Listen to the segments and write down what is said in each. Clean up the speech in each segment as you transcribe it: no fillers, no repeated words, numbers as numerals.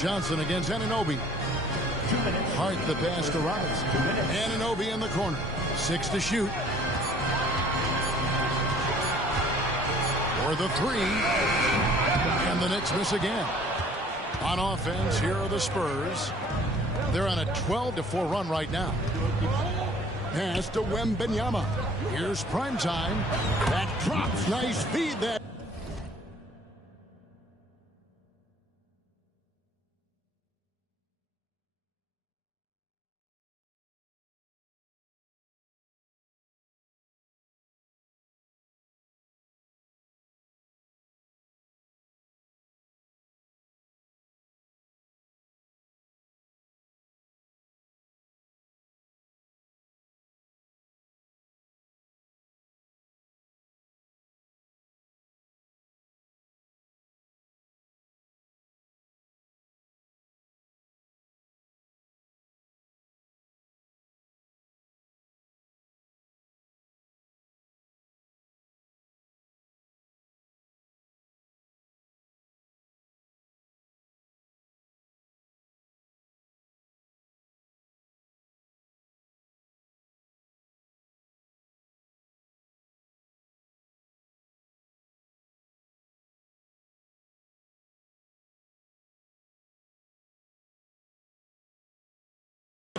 Johnson against Anunoby. Hart the pass to Robinson. Anunoby in the corner. 6 to shoot. For the 3. And the Knicks miss again. On offense, here are the Spurs. They're on a 12-4 run right now. Pass to Wembanyama. Here's prime time. That drops. Nice feed there.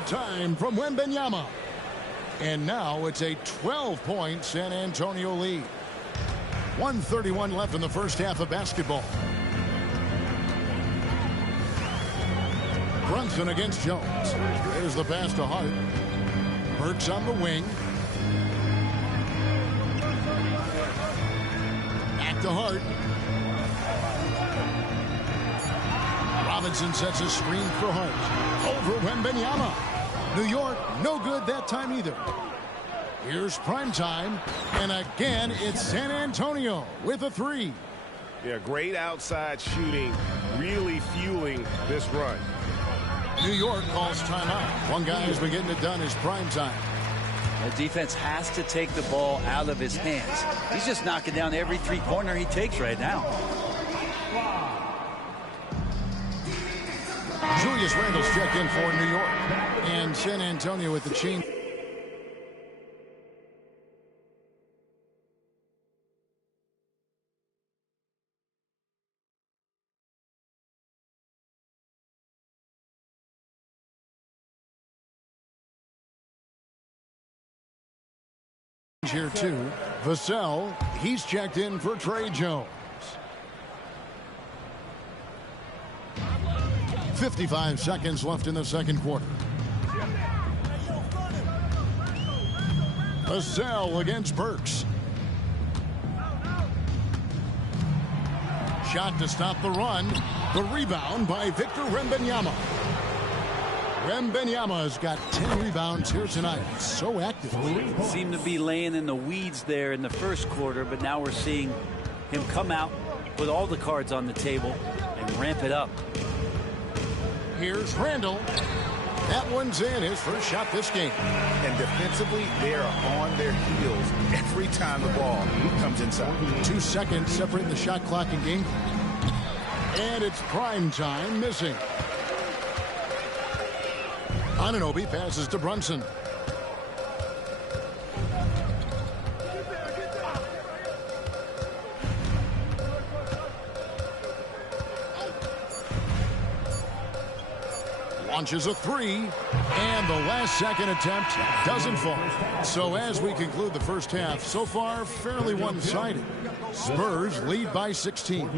Time from Wembanyama. And now it's a 12-point San Antonio lead. 1:31 left in the first half of basketball. Brunson against Jones. There's the pass to Hart. Burks on the wing. Back to Hart. Robinson sets a screen for Hart. Over Wembanyama. New York, no good that time either. Here's prime time, and again, it's San Antonio with a 3. Yeah, great outside shooting, really fueling this run. New York calls timeout. One guy who's been getting it done is prime time. The defense has to take the ball out of his hands. He's just knocking down every three-pointer he takes right now. Julius Randle's checked in for New York. And San Antonio with the change. Here too. Vassell, he's checked in for Trey Jones. 55 seconds left in the second quarter. Vassell against Burks. Shot to stop the run. The rebound by Victor Wembanyama. Wembanyama has got 10 rebounds here tonight. He's so active. Seemed to be laying in the weeds there in the first quarter, but now we're seeing him come out with all the cards on the table and ramp it up. Here's Randle. That one's in, his first shot this game. And defensively, they are on their heels every time the ball comes inside. 2 seconds separating the shot clock and game. And it's prime time missing. Anunoby passes to Brunson. Launches a 3, and the last second attempt doesn't fall. So as we conclude the first half, so far fairly one-sided. Spurs lead by 16.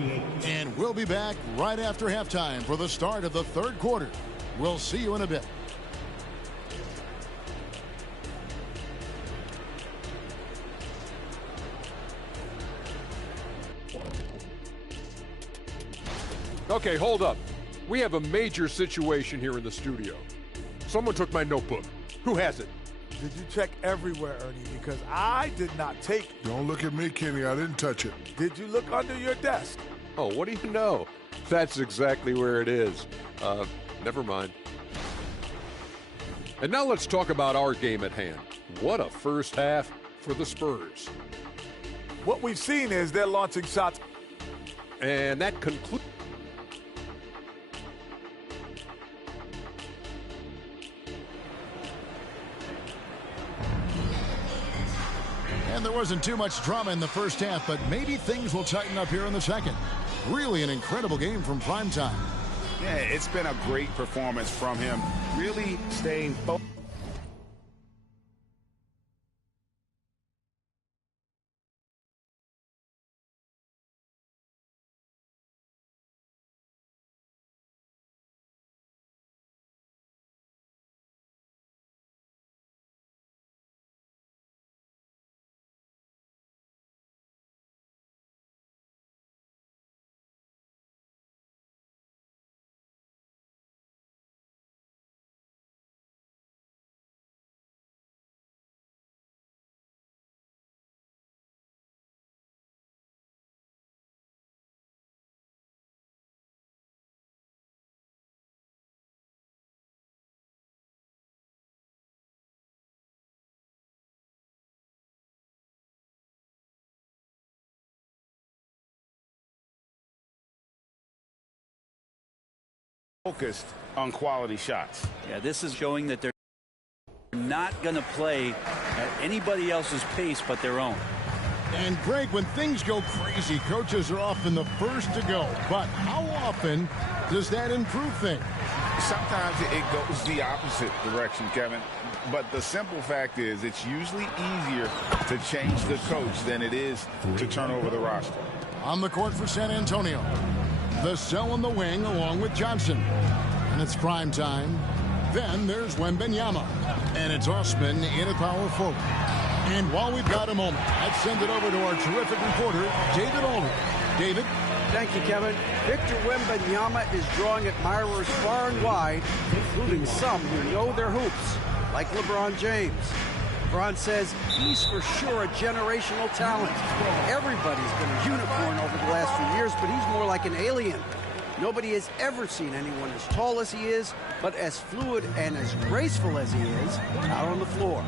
And we'll be back right after halftime for the start of the third quarter. We'll see you in a bit. Okay, hold up. We have a major situation here in the studio. Someone took my notebook. Who has it? Did you check everywhere, Ernie? Because I did not take it. Don't look at me, Kenny. I didn't touch it. Did you look under your desk? Oh, what do you know? That's exactly where it is. Never mind. And now let's talk about our game at hand. What a first half for the Spurs. What we've seen is they're launching shots. And that concludes. And there wasn't too much drama in the first half, but maybe things will tighten up here in the second. Really an incredible game from Primetime. Yeah, it's been a great performance from him. Really staying focused. Focused on quality shots. Yeah, this is showing that they're not going to play at anybody else's pace but their own. And Greg, when things go crazy, coaches are often the first to go. But how often does that improve things? Sometimes it goes the opposite direction, Kevin. But the simple fact is it's usually easier to change the coach than it is to turn over the roster. On the court for San Antonio, Vassell in the wing along with Johnson. And it's prime time. Then there's Wembanyama. And it's Osman in at power forward. And while we've got a moment, let's send it over to our terrific reporter, David Aldridge. David? Thank you, Kevin. Victor Wembanyama is drawing admirers far and wide, including some who know their hoops, like LeBron James. LeBron says he's for sure a generational talent. Everybody's been a unicorn over the last few years, but he's more like an alien. Nobody has ever seen anyone as tall as he is, but as fluid and as graceful as he is out on the floor.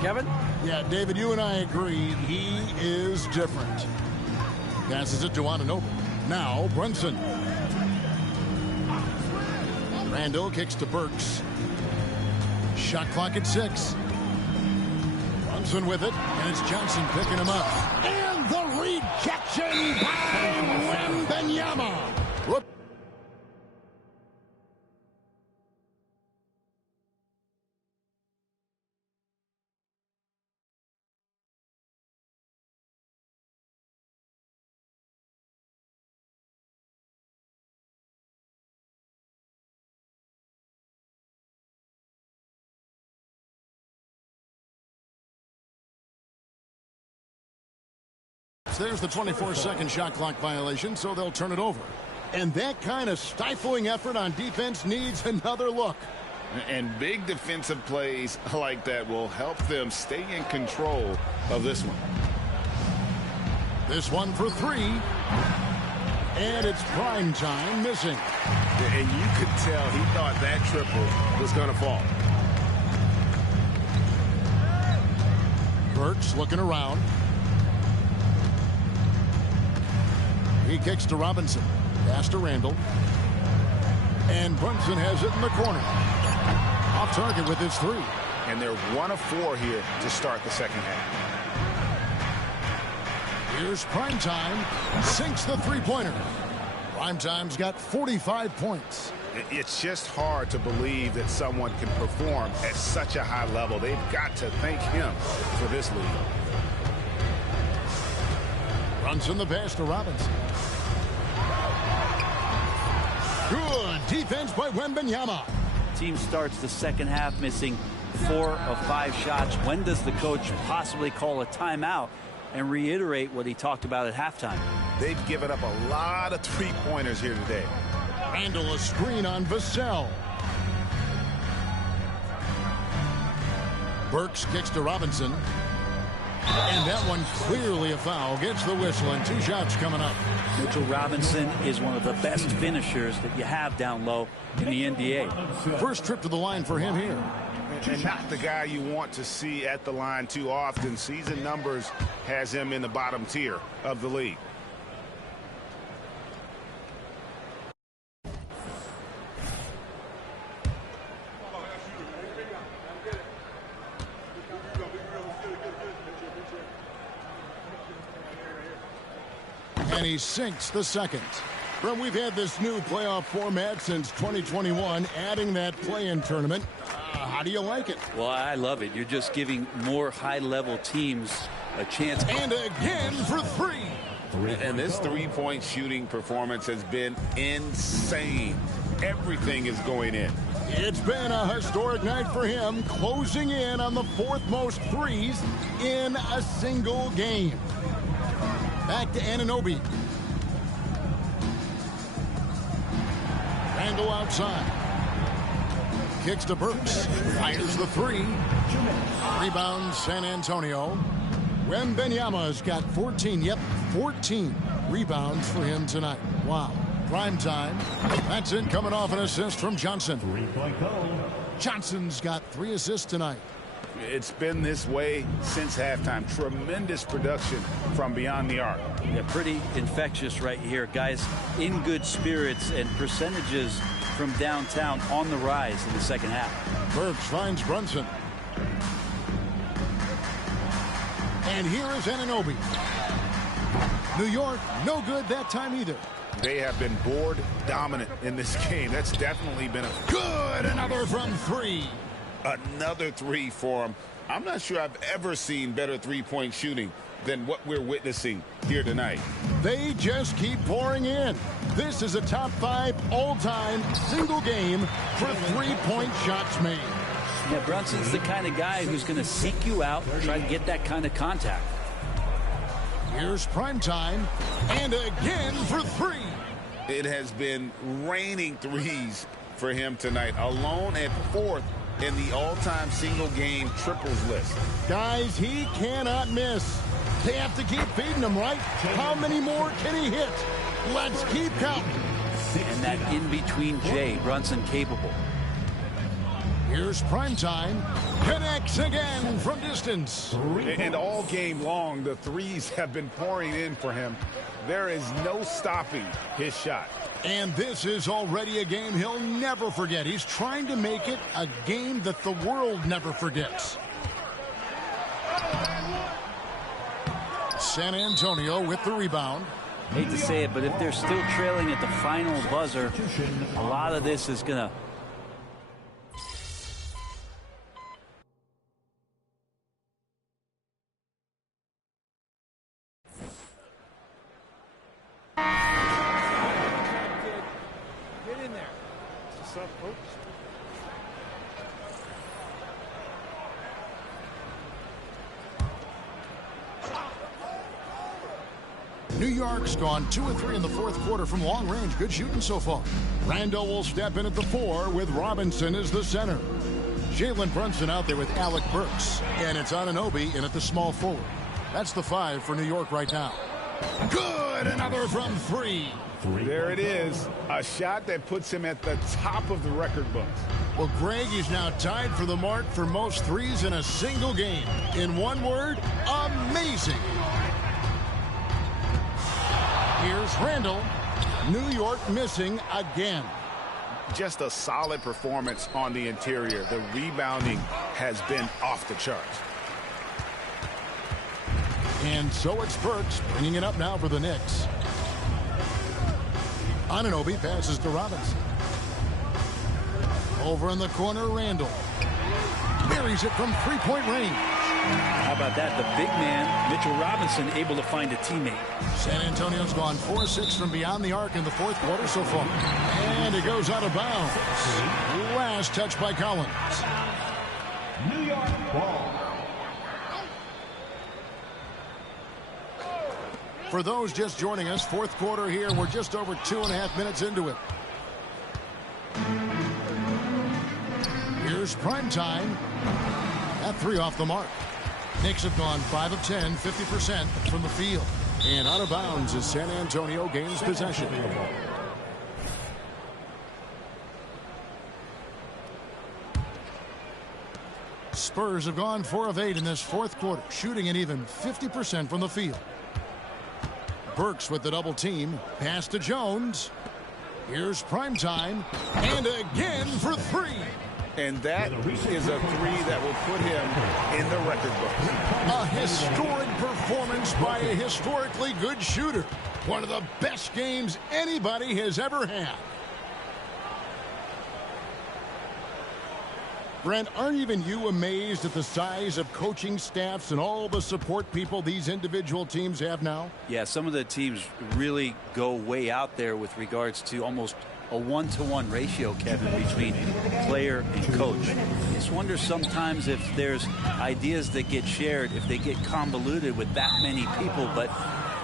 Kevin? Yeah, David, you and I agree. He is different. Passes it to Anunoby. Now, Brunson. Randall kicks to Burks. Shot clock at 6. Brunson with it, and it's Johnson picking him up. And the rejection by Wembanyama. Whoop. There's the 24-second shot clock violation, so they'll turn it over. And that kind of stifling effort on defense needs another look. And big defensive plays like that will help them stay in control of this one. This one for 3. And it's prime time missing. And you could tell he thought that triple was going to fall. Burks looking around. He kicks to Robinson. Pass to Randall. And Brunson has it in the corner. Off target with his 3. And they're 1 of 4 here to start the second half. Here's Primetime. Sinks the three-pointer. Primetime's got 45 points. It's just hard to believe that someone can perform at such a high level. They've got to thank him for this lead. Brunson the pass to Robinson. Good defense by Wembanyama. Team starts the second half missing 4 of 5 shots. When does the coach possibly call a timeout and reiterate what he talked about at halftime? They've given up a lot of three-pointers here today. Randall a screen on Vassell. Burks kicks to Robinson. And that one clearly a foul. Gets the whistle, and 2 shots coming up. Mitchell Robinson is one of the best finishers that you have down low in the NBA. First trip to the line for him here. And not the guy you want to see at the line too often. Season numbers has him in the bottom tier of the league. And he sinks the second. Well, we've had this new playoff format since 2021, adding that play-in tournament. How do you like it? Well, I love it. You're just giving more high-level teams a chance. And again for three. And this three-point shooting performance has been insane. Everything is going in. It's been a historic night for him, closing in on the fourth most threes in a single game. Back to Anunoby. Randle outside. Kicks to Burks. Fires the three. Rebound San Antonio. Wembanyama's got 14. Yep, 14 rebounds for him tonight. Wow. Prime time. That's it, coming off an assist from Johnson. Johnson's got 3 assists tonight. It's been this way since halftime. Tremendous production from beyond the arc. Yeah, pretty infectious right here. Guys in good spirits, and percentages from downtown on the rise in the second half. Burks finds Brunson. And here is Anunoby. New York, no good that time either. They have been board dominant in this game. That's definitely been a good. Another from three. Another three for him. I'm not sure I've ever seen better three-point shooting than what we're witnessing here tonight. They just keep pouring in. This is a top 5 all-time single game for three-point shots made. Yeah, Brunson's the kind of guy who's going to seek you out, try to get that kind of contact. Here's prime time, and again for three. It has been raining threes for him tonight, alone at 4th in the all-time single-game triples list. Guys, he cannot miss. They have to keep feeding him, right? How many more can he hit? Let's keep counting. And that in-between J, Brunson capable. Here's prime time. Connects again from distance. And all game long, the threes have been pouring in for him. There is no stopping his shot. And this is already a game he'll never forget. He's trying to make it a game that the world never forgets. San Antonio with the rebound. Hate to say it, but if they're still trailing at the final buzzer, a lot of this is going to... Get in there. What's up, folks? New York's gone 2 of 3 in the fourth quarter from long range. Good shooting so far. Randle will step in at the 4 with Robinson as the center. Jalen Brunson out there with Alec Burks. And it's Anunoby in at the small forward. That's the 5 for New York right now. Good! Another from 3. There it is. A shot that puts him at the top of the record books. Well, Greg is now tied for the mark for most threes in a single game. In one word, amazing. Here's Randle. New York missing again. Just a solid performance on the interior. The rebounding has been off the charts. And so it's Burks bringing it up now for the Knicks. Anunoby passes to Robinson. Over in the corner, Randle. Buries it from three-point range. How about that? The big man, Mitchell Robinson, able to find a teammate. San Antonio's gone 4-6 from beyond the arc in the fourth quarter so far. And it goes out of bounds. Last touch by Collins. New York ball. For those just joining us, fourth quarter here. We're just over 2.5 minutes into it. Here's prime time. That 3 off the mark. Knicks have gone 5 of 10, 50% from the field. And out of bounds as San Antonio gains possession. Spurs have gone 4 of 8 in this fourth quarter, shooting an even 50% from the field. Burks with the double team. Pass to Jones. Here's prime time. And again for 3. And that is a three that will put him in the record books. A historic performance by a historically good shooter. One of the best games anybody has ever had. Brent, aren't even you amazed at the size of coaching staffs and all the support people these individual teams have now? Yeah, some of the teams really go way out there with regards to almost a one-to-one ratio, Kevin, between player and coach. I just wonder sometimes if there's ideas that get shared, if they get convoluted with that many people. But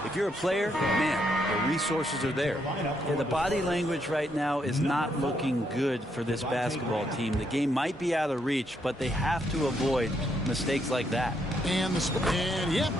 if you're a player, man, the resources are there. Yeah, the body language right now is not looking good for this basketball team. The game might be out of reach, but they have to avoid mistakes like that. And yep,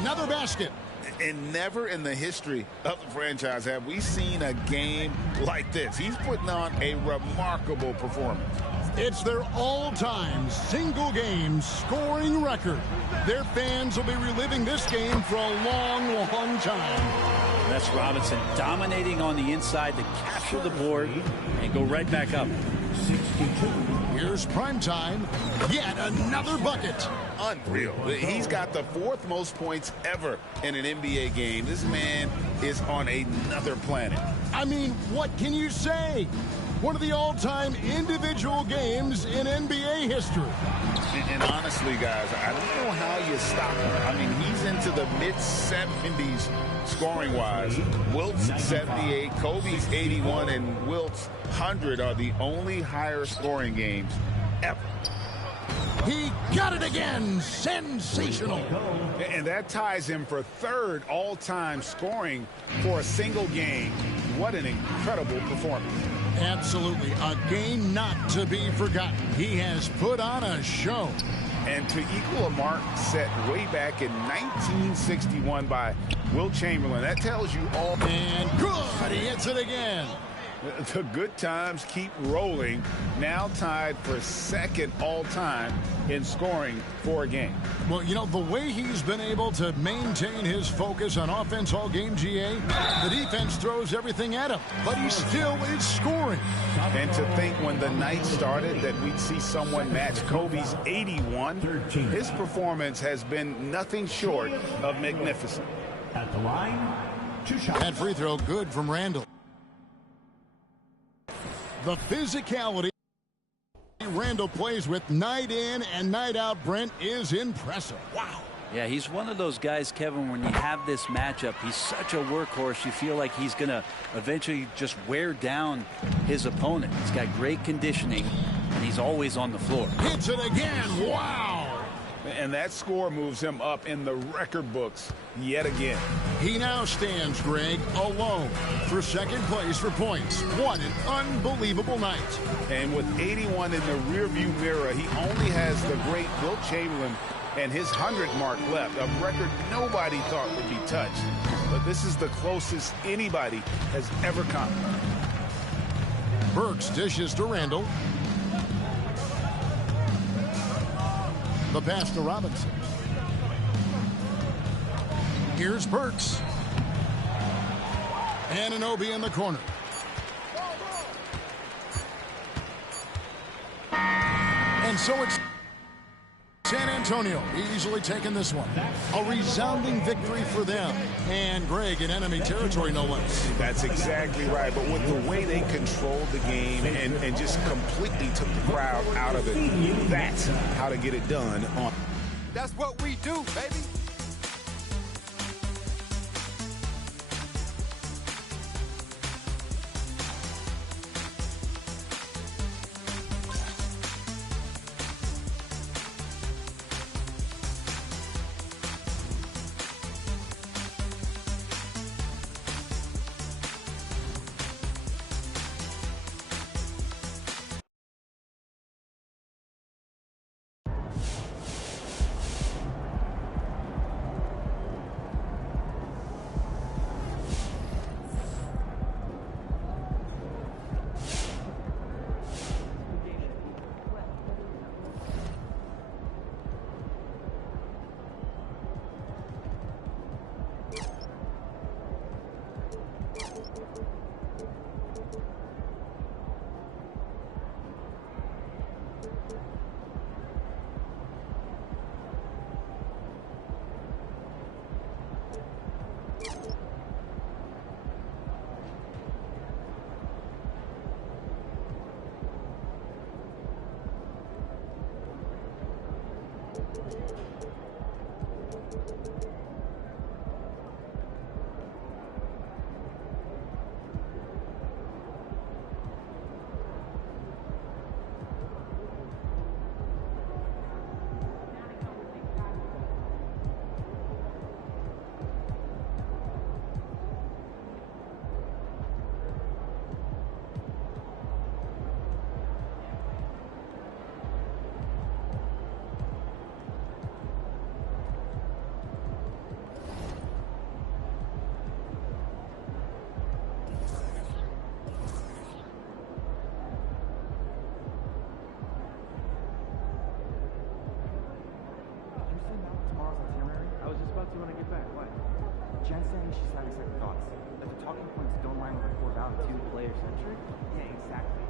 another basket. And never in the history of the franchise have we seen a game like this. He's putting on a remarkable performance. It's their all-time single-game scoring record. Their fans will be reliving this game for a long, long time. That's Robinson dominating on the inside to capture the board and go right back up. Here's primetime. Yet another bucket. Unreal. He's got the 4th most points ever in an NBA game. This man is on another planet. I mean, what can you say? One of the all-time individual games in NBA history. And honestly, guys, I don't know how you stop him. I mean, he's into the mid-70s scoring-wise. Wilt's 78, Kobe's 81, and Wilt's 100 are the only higher scoring games ever. He got it again. Sensational. And that ties him for 3rd all-time scoring for a single game. What an incredible performance. Absolutely. A game not to be forgotten. He has put on a show. And to equal a mark set way back in 1961 by Wilt Chamberlain, that tells you all. And good. He hits it again. The good times keep rolling. Now tied for 2nd all-time in scoring for a game. Well, you know, the way he's been able to maintain his focus on offense all game, GA, the defense throws everything at him, but he still is scoring. And to think when the night started that we'd see someone match Kobe's 81, his performance has been nothing short of magnificent. At the line, 2 shots. That free throw good from Randall. The physicality Randall plays with night in and night out, Brent, is impressive. Wow. Yeah, he's one of those guys, Kevin, when you have this matchup, he's such a workhorse, you feel like he's going to eventually just wear down his opponent. He's got great conditioning, and he's always on the floor. Hits it again. Wow. And that score moves him up in the record books yet again. He now stands, Greg, alone for 2nd place for points. What an unbelievable night. And with 81 in the rearview mirror, he only has the great Wilt Chamberlain and his 100 mark left, a record nobody thought would be touched. But this is the closest anybody has ever come. Burks dishes to Randall. The pass to Robinson. Here's Burks. Anunoby in the corner. And so it's San Antonio easily taking this one. A resounding victory for them. And Greg in enemy territory, no less. That's exactly right. But with the way they controlled the game and just completely took the crowd out of it, that's how to get it done. That's what we do, baby. When I get back, what? Jen saying she's having second thoughts. That the talking points don't line with the core value. Too player-centric? Yeah, exactly.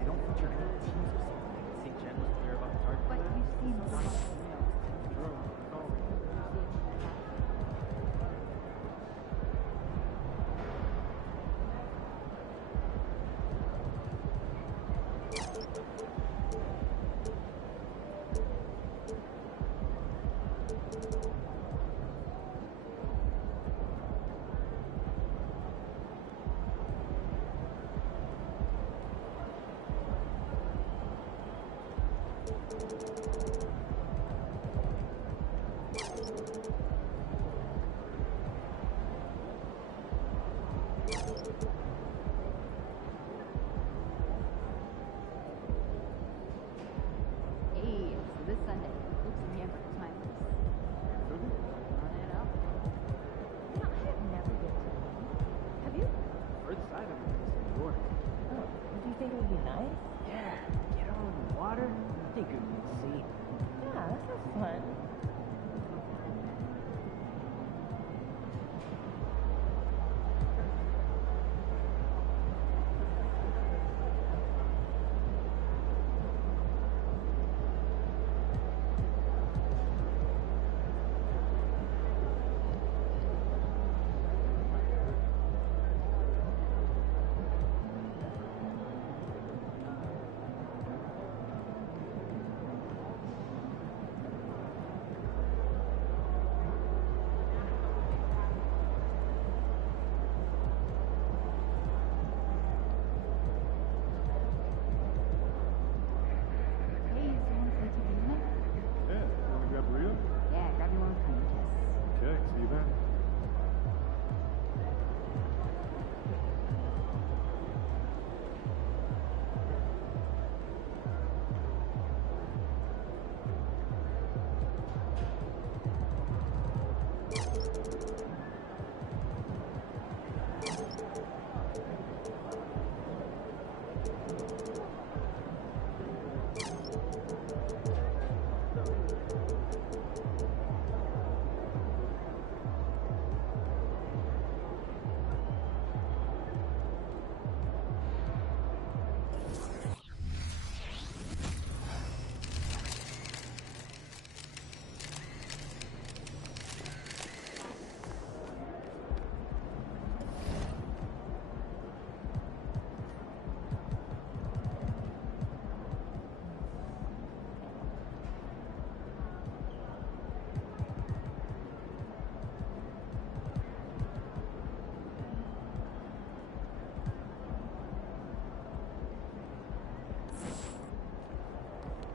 They don't feature any teams or something. I think Jen was clear about the target. But you've seen a lot. This Sunday, Luke's in Hamburg. It's my place. Run it up. You know, I have never been to one. Have you? Heard the side of it. It's in New York. Oh, do you think it would be nice? Yeah. Get out on the water. I think it would be insane. Yeah, that sounds fun.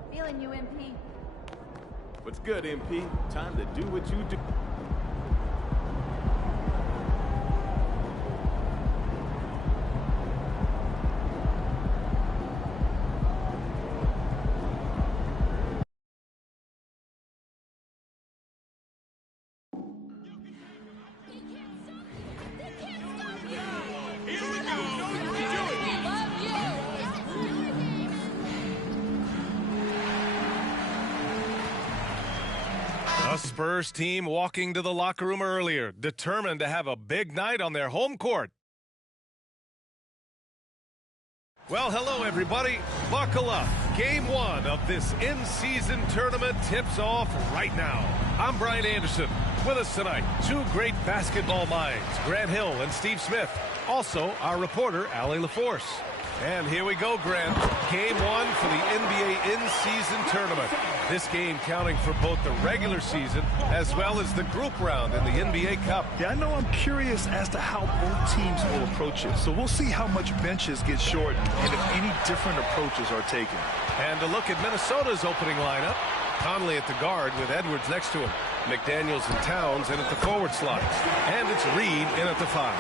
Feeling you, MP. What's good, MP? Time to do what you do. Spurs team walking to the locker room earlier, determined to have a big night on their home court. Well, hello, everybody. Buckle up. Game one of this in-season tournament tips off right now. I'm Brian Anderson. With us tonight, two great basketball minds, Grant Hill and Steve Smith. Also, our reporter, Allie LaForce. And here we go, Grant. Game 1 for the NBA in-season tournament. This game counting for both the regular season as well as the group round in the NBA Cup. Yeah, I know I'm curious as to how both teams will approach it. So we'll see how much benches get shortened and if any different approaches are taken. And a look at Minnesota's opening lineup. Conley at the guard with Edwards next to him. McDaniels and Towns in at the forward slots. And it's Reed in at the 5.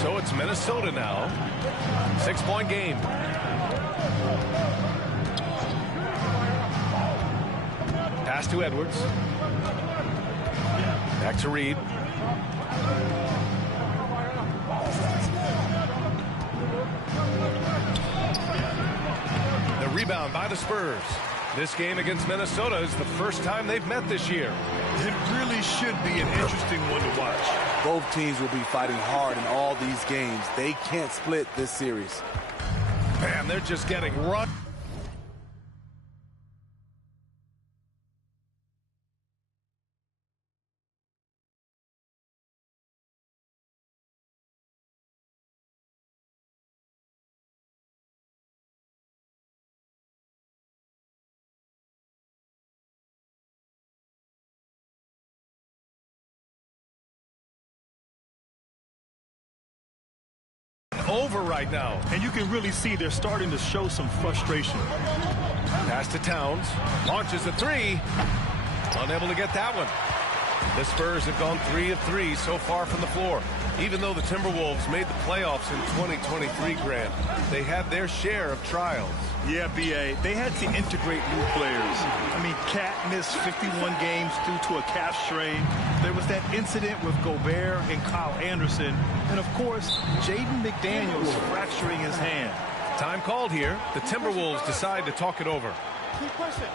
So it's Minnesota now. 6-point game. Pass to Edwards. Back to Reed. The rebound by the Spurs. This game against Minnesota is the first time they've met this year. It really should be an interesting one to watch. Both teams will be fighting hard in all these games. They can't split this series. Man, they're just getting run. Over right now. And you can really see they're starting to show some frustration. Pass to Towns. Launches a 3. Unable to get that one. The Spurs have gone 3 of 3 so far from the floor. Even though the Timberwolves made the playoffs in 2023, Grant, they had their share of trials. Yeah, B.A., they had to integrate new players. I mean, Cat missed 51 games due to a calf strain. There was that incident with Gobert and Kyle Anderson. And, of course, Jaden McDaniels fracturing his hand. Time called here. The Timberwolves decide to talk it over. Good question.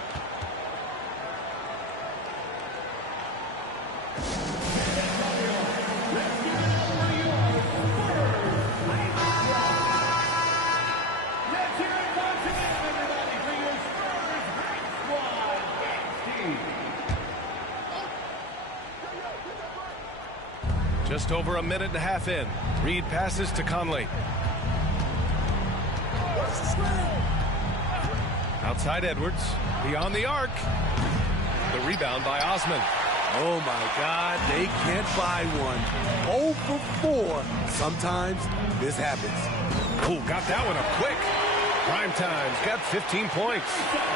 Just over a minute and a half in. Reed passes to Conley. Outside Edwards. Beyond the arc. The rebound by Osman. Oh, my God. They can't buy one. 0 for 4. Sometimes this happens. Oh, got that one up quick. Primetime's got 15 points.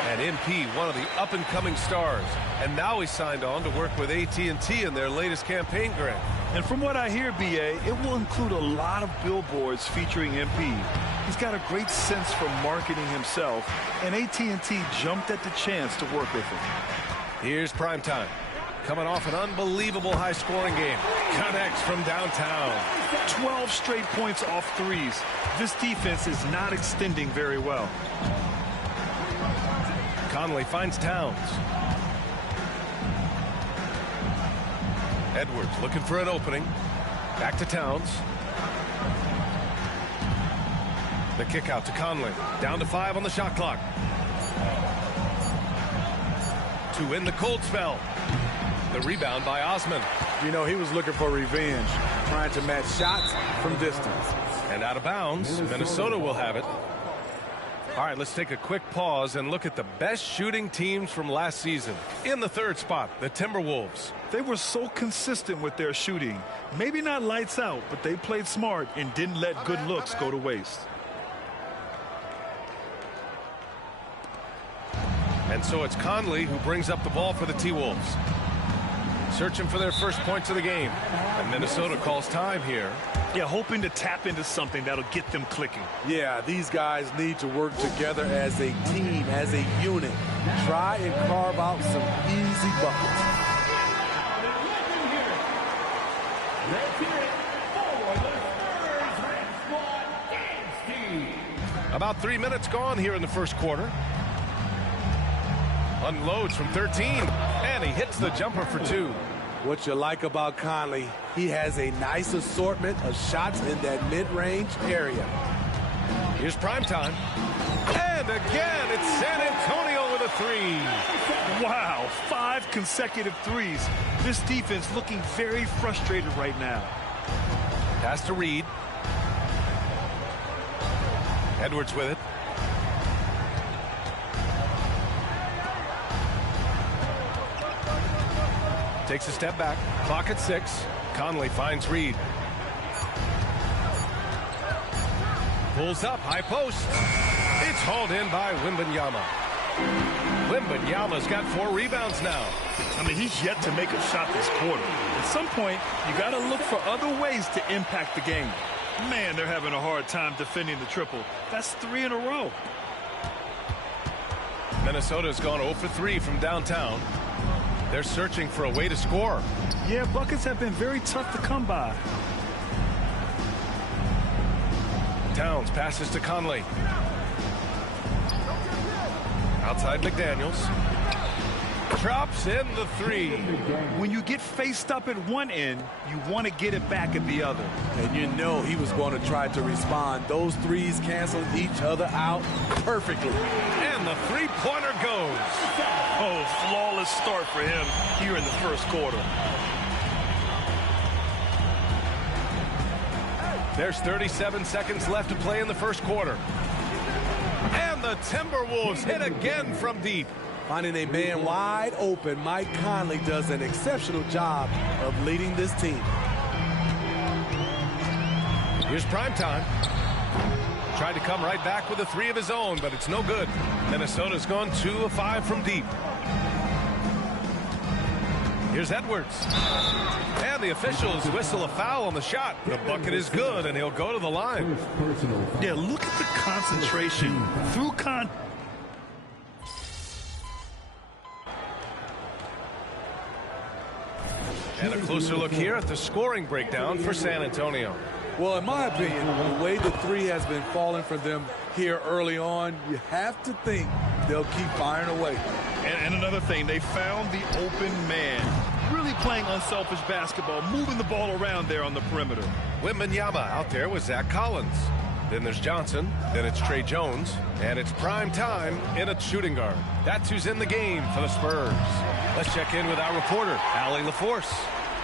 And MP, one of the up-and-coming stars. And now he's signed on to work with AT&T in their latest campaign, Grant. And from what I hear, B.A., it will include a lot of billboards featuring MP. He's got a great sense for marketing himself, and AT&T jumped at the chance to work with him. Here's Primetime. Coming off an unbelievable high-scoring game. Connects from downtown. 12 straight points off threes. This defense is not extending very well. Conley finds Towns. Edwards looking for an opening. Back to Towns. The kick out to Conley. Down to 5 on the shot clock. To win the cold spell. The rebound by Osman. You know, he was looking for revenge, trying to match shots from distance. And out of bounds, Minnesota will have it. All right, let's take a quick pause and look at the best shooting teams from last season. In the third spot, the Timberwolves. They were so consistent with their shooting. Maybe not lights out, but they played smart and didn't let good looks go to waste. And so it's Conley who brings up the ball for the T-Wolves. Searching for their first points of the game. And Minnesota calls time here. Yeah, hoping to tap into something that'll get them clicking. Yeah, these guys need to work together as a team, as a unit. Try and carve out some easy buckets. About 3 minutes gone here in the first quarter. Unloads from 13, and he hits the jumper for 2. What you like about Conley, he has a nice assortment of shots in that mid-range area. Here's Primetime. And again, it's San Antonio with a 3. Wow, 5 consecutive threes. This defense looking very frustrated right now. Pass to Reed. Edwards with it. Takes a step back. Clock at 6. Conley finds Reed. Pulls up. High post. It's hauled in by Wembanyama. Wembanyama's got 4 rebounds now. I mean, he's yet to make a shot this quarter. At some point, you got to look for other ways to impact the game. Man, they're having a hard time defending the triple. That's 3 in a row. Minnesota's gone 0 for 3 from downtown. They're searching for a way to score. Yeah, buckets have been very tough to come by. Towns passes to Conley. Outside McDaniels. Drops in the 3. When you get faced up at one end, you want to get it back at the other. And you know he was going to try to respond. Those threes canceled each other out perfectly. And the three-pointer goes. Oh, flawless start for him here in the first quarter. There's 37 seconds left to play in the first quarter. And the Timberwolves hit again from deep. Finding a man wide open, Mike Conley does an exceptional job of leading this team. Here's Primetime. Tried to come right back with a 3 of his own, but it's no good. Minnesota's gone 2 of 5 from deep. Here's Edwards. And the officials whistle a foul on the shot. The bucket is good, and he'll go to the line. Yeah, look at the concentration. Through And a closer look here at the scoring breakdown for San Antonio. Well, in my opinion, the way the 3 has been falling for them here early on, you have to think they'll keep firing away. And another thing, they found the open man. Really playing unselfish basketball, moving the ball around there on the perimeter. Wembanyama out there with Zach Collins. Then there's Johnson. Then it's Trey Jones. And it's prime time in a shooting guard. That's who's in the game for the Spurs. Let's check in with our reporter, Allie LaForce.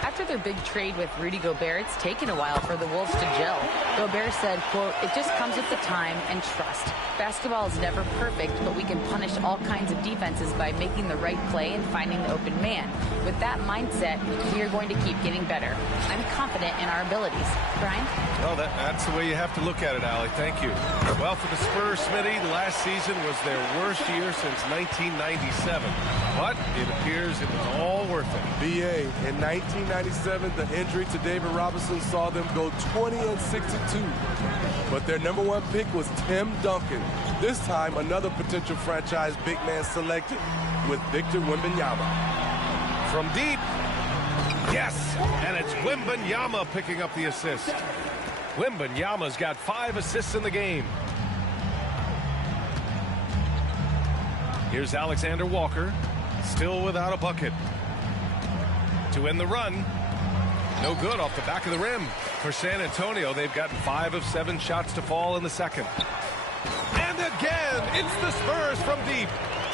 After their big trade with Rudy Gobert, it's taken a while for the Wolves to gel. Gobert said, quote, "It just comes with the time and trust. Basketball is never perfect, but we can punish all kinds of defenses by making the right play and finding the open man. With that mindset, we are going to keep getting better. I'm confident in our abilities." Brian? Well, that's the way you have to look at it, Allie. Thank you. Well, for the Spurs, Smitty, last season was their worst year since 1997. But it appears it was all worth it. BA, in 1997, the injury to David Robinson saw them go 20-62. But their #1 pick was Tim Duncan. This time, another potential franchise big man selected with Victor Wembanyama. From deep. Yes, and it's Wembanyama picking up the assist. Wembanyama's got 5 assists in the game. Here's Alexander Walker, still without a bucket. To end the run. No good off the back of the rim. For San Antonio, they've gotten 5 of 7 shots to fall in the second. And again, it's the Spurs from deep.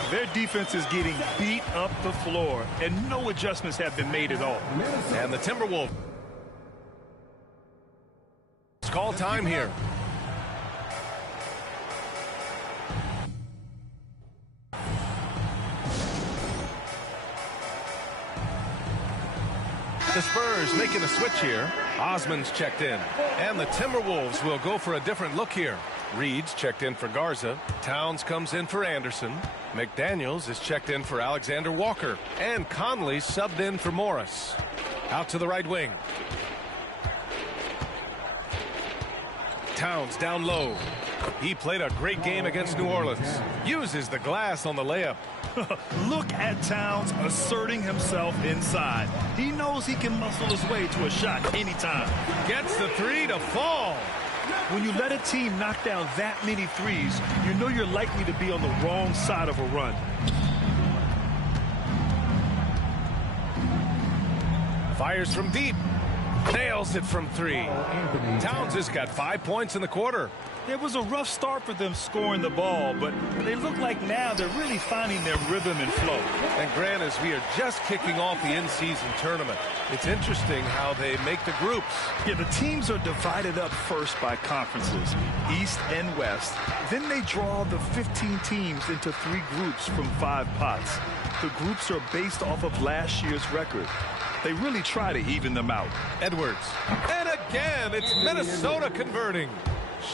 Their defense is getting beat up the floor, and no adjustments have been made at all. And the Timberwolves. It's call time here. The Spurs making a switch here. Osman's checked in. And the Timberwolves will go for a different look here. Reed's checked in for Garza. Towns comes in for Anderson. McDaniels is checked in for Alexander Walker. And Conley subbed in for Morris. Out to the right wing. Towns down low. He played a great game against New Orleans. Uses the glass on the layup. Look at Towns asserting himself inside. He knows he can muscle his way to a shot anytime. Gets the 3 to fall. When you let a team knock down that many threes, you know you're likely to be on the wrong side of a run. Fires from deep. Nails it from 3. Towns has got 5 points in the quarter. It was a rough start for them scoring the ball, but they look like now they're really finding their rhythm and flow. And Grant, as we are just kicking off the in-season tournament, it's interesting how they make the groups. Yeah, the teams are divided up first by conferences, East and West. Then they draw the 15 teams into 3 groups from 5 pots. The groups are based off of last year's record. They really try to even them out. Edwards. And again, it's Minnesota converting.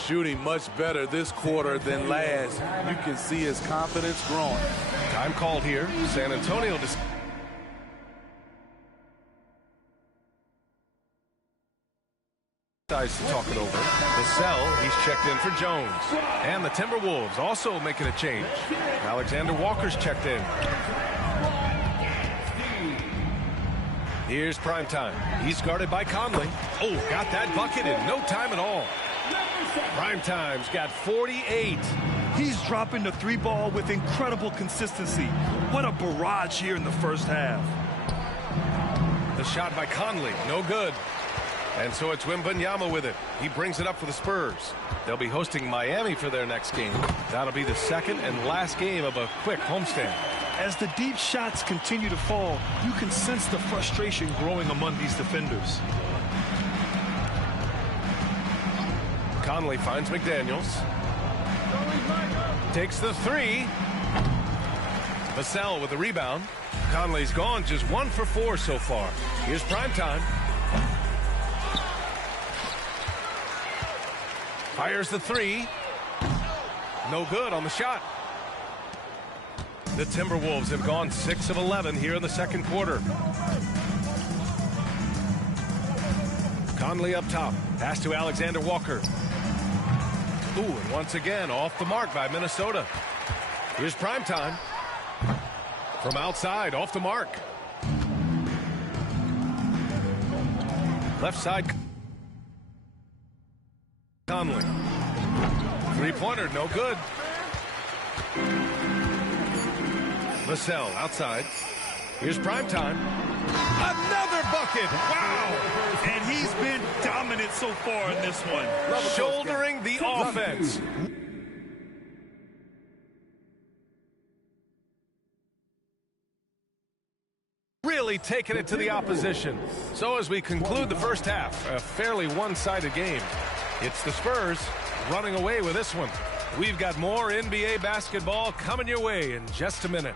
Shooting much better this quarter than last. You can see his confidence growing. Time called here. San Antonio decides to talk it over. Vassell, he's checked in for Jones. And the Timberwolves also making a change. Alexander Walker's checked in. Here's Primetime. He's guarded by Conley. Oh, got that bucket in no time at all. Primetime's got 48. He's dropping the 3 ball with incredible consistency. What a barrage here in the first half. The shot by Conley, no good. And so it's Wembanyama with it. He brings it up for the Spurs. They'll be hosting Miami for their next game. That'll be the second and last game of a quick homestand. As the deep shots continue to fall, you can sense the frustration growing among these defenders. Conley finds McDaniels. Takes the 3. Vassell with the rebound. Conley's gone just 1 for 4 so far. Here's Primetime. Fires the 3. No good on the shot. The Timberwolves have gone 6 of 11 here in the second quarter. Conley up top. Pass to Alexander Walker. Ooh, and once again off the mark by Minnesota. Here's Primetime. From outside, off the mark. Left side. Conley. 3-pointer, no good. Vassell outside. Here's Primetime. Another bucket. Wow. And he's been dominant so far in this one. Shouldering the offense. Really taking it to the opposition. So as we conclude the first half, a fairly one-sided game. It's the Spurs running away with this one. We've got more NBA basketball coming your way in just a minute.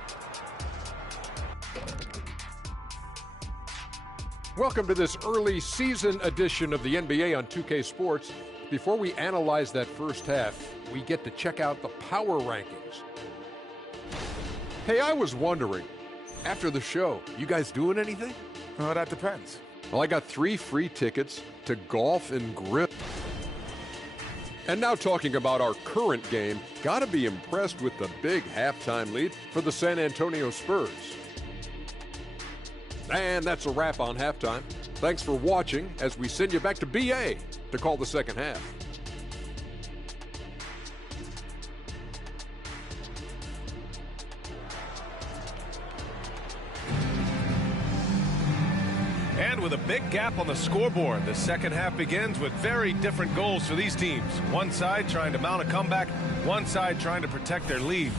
Welcome to this early season edition of the NBA on 2K Sports. Before we analyze that first half, we get to check out the power rankings. Hey, I was wondering, after the show, you guys doing anything? Well, that depends. Well, I got 3 free tickets to golf and grill. And now talking about our current game, gotta be impressed with the big halftime lead for the San Antonio Spurs. And that's a wrap on halftime. Thanks for watching as we send you back to BA to call the second half. And with a big gap on the scoreboard, the second half begins with very different goals for these teams. One side trying to mount a comeback, one side trying to protect their lead.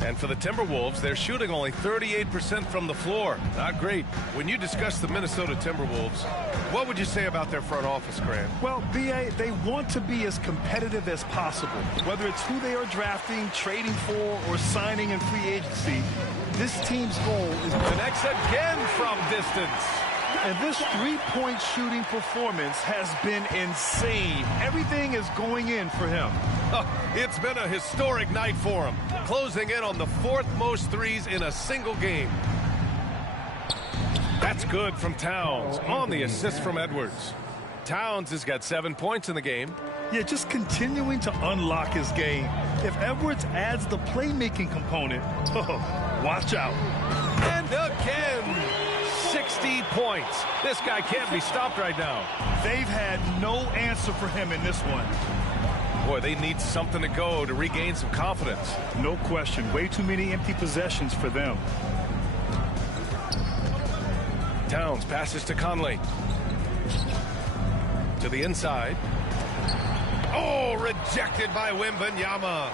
And for the Timberwolves, they're shooting only 38% from the floor. Not great. When you discuss the Minnesota Timberwolves, what would you say about their front office, Grant? Well, B.A., they want to be as competitive as possible. Whether it's who they are drafting, trading for, or signing in free agency, this team's goal is... Connects again from distance. And this three-point shooting performance has been insane. Everything is going in for him. It's been a historic night for him, closing in on the 4th most threes in a single game. That's good from Towns on the assist from Edwards. Towns has got 7 points in the game. Yeah, just continuing to unlock his game. If Edwards adds the playmaking component, watch out. And again, 60 points. This guy can't be stopped right now. They've had no answer for him in this one. Boy, they need something to go to regain some confidence. No question. Way too many empty possessions for them. Towns passes to Conley. To the inside. Oh, rejected by Wembanyama.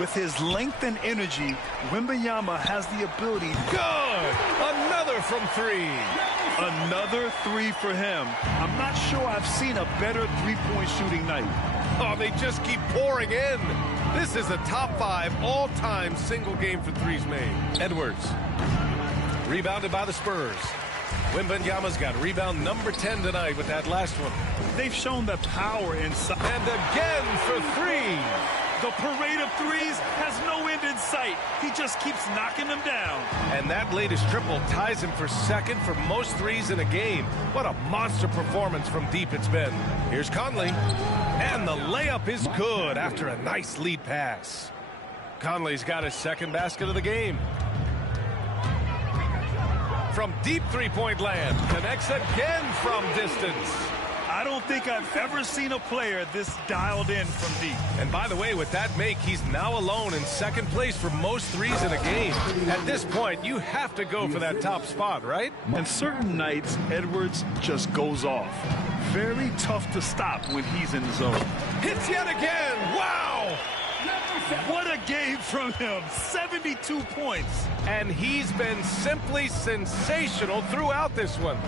With his length and energy, Wembanyama has the ability. Good! Another from three. Another three for him. I'm not sure I've seen a better three-point shooting night. Oh, they just keep pouring in. This is a top 5 all-time single game for threes made. Edwards. Rebounded by the Spurs. Wembanyama's got rebound number 10 tonight with that last one. They've shown the power inside. And again for three. The parade of threes has no end in sight. He just keeps knocking them down. And that latest triple ties him for second for most threes in a game. What a monster performance from deep it's been. Here's Conley. And the layup is good after a nice lead pass. Conley's got his second basket of the game. From deep three-point land. Connects again from distance. I don't think I've ever seen a player this dialed in from deep. And by the way, with that make, he's now alone in second place for most threes in a game. At this point, you have to go for that top spot, right? And certain nights, Edwards just goes off. Very tough to stop when he's in the zone. Hits yet again. Wow! What a game from him. 72 points. And he's been simply sensational throughout this one.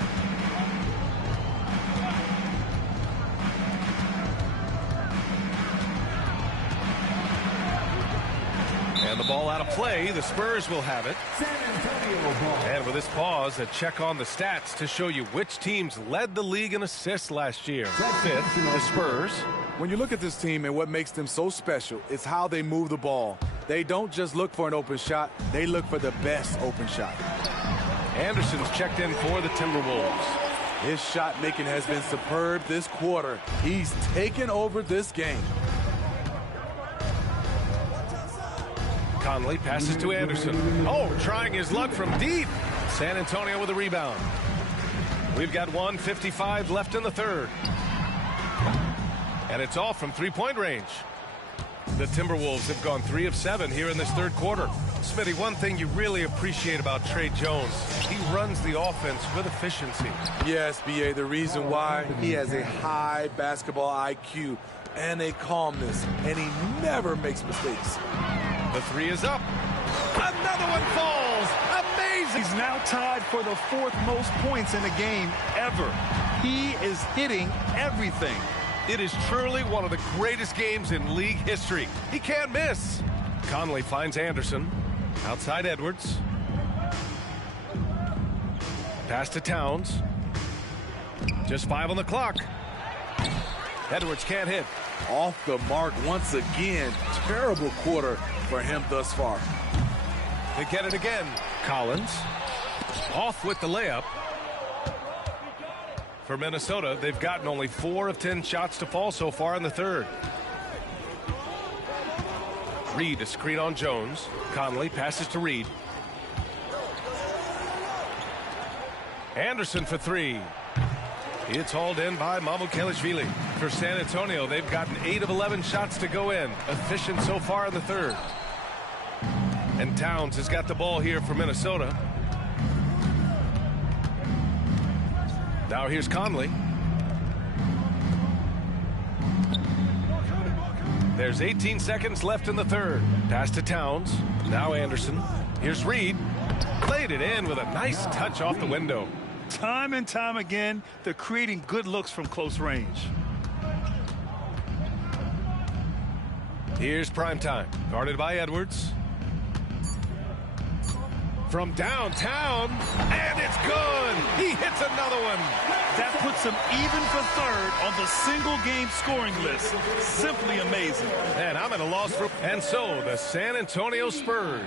And the ball out of play. The Spurs will have it. And with this pause, a check on the stats to show you which teams led the league in assists last year. Fifth, the Spurs. When you look at this team and what makes them so special, it's how they move the ball. They don't just look for an open shot. They look for the best open shot. Anderson's checked in for the Timberwolves. His shot making has been superb this quarter. He's taken over this game. Conley passes to Anderson. Oh, trying his luck from deep. San Antonio with a rebound. We've got 1:55 left in the third. And it's all from three-point range. The Timberwolves have gone 3 of 7 here in this third quarter. Smitty, one thing you really appreciate about Tre Jones, he runs the offense with efficiency. Yes, B.A., the reason why, he has a high basketball IQ and a calmness, and he never makes mistakes. The three is up. Another one falls. Amazing. He's now tied for the 4th most points in a game ever. He is hitting everything. It is truly one of the greatest games in league history. He can't miss. Conley finds Anderson. Outside Edwards. Pass to Towns. Just 5 on the clock. Edwards can't hit. Off the mark once again. Terrible quarter for him thus far. They get it again. Collins off with the layup. For Minnesota, they've gotten only 4 of 10 shots to fall so far in the third. Reed, a screen on Jones. Conley passes to Reed. Anderson for 3. It's hauled in by Mamukelashvili. For San Antonio, they've gotten 8 of 11 shots to go in. Efficient so far in the third. And Towns has got the ball here for Minnesota. Now here's Conley. There's 18 seconds left in the third. Pass to Towns. Now Anderson. Here's Reed. Played it in with a nice touch off the window. Time and time again, they're creating good looks from close range. Here's Primetime. Guarded by Edwards. From downtown, and it's good. He hits another one. That puts him even for third on the single-game scoring list. Simply amazing. And I'm at a loss for... And so, the San Antonio Spurs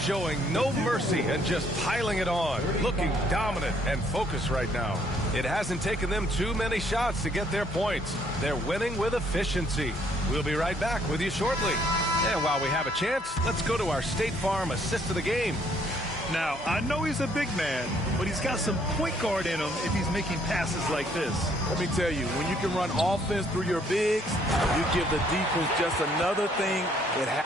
showing no mercy and just piling it on. Looking dominant and focused right now. It hasn't taken them too many shots to get their points. They're winning with efficiency. We'll be right back with you shortly. And while we have a chance, let's go to our State Farm assist of the game. Now, I know he's a big man, but he's got some point guard in him if he's making passes like this. Let me tell you, when you can run offense through your bigs, you give the defense just another thing that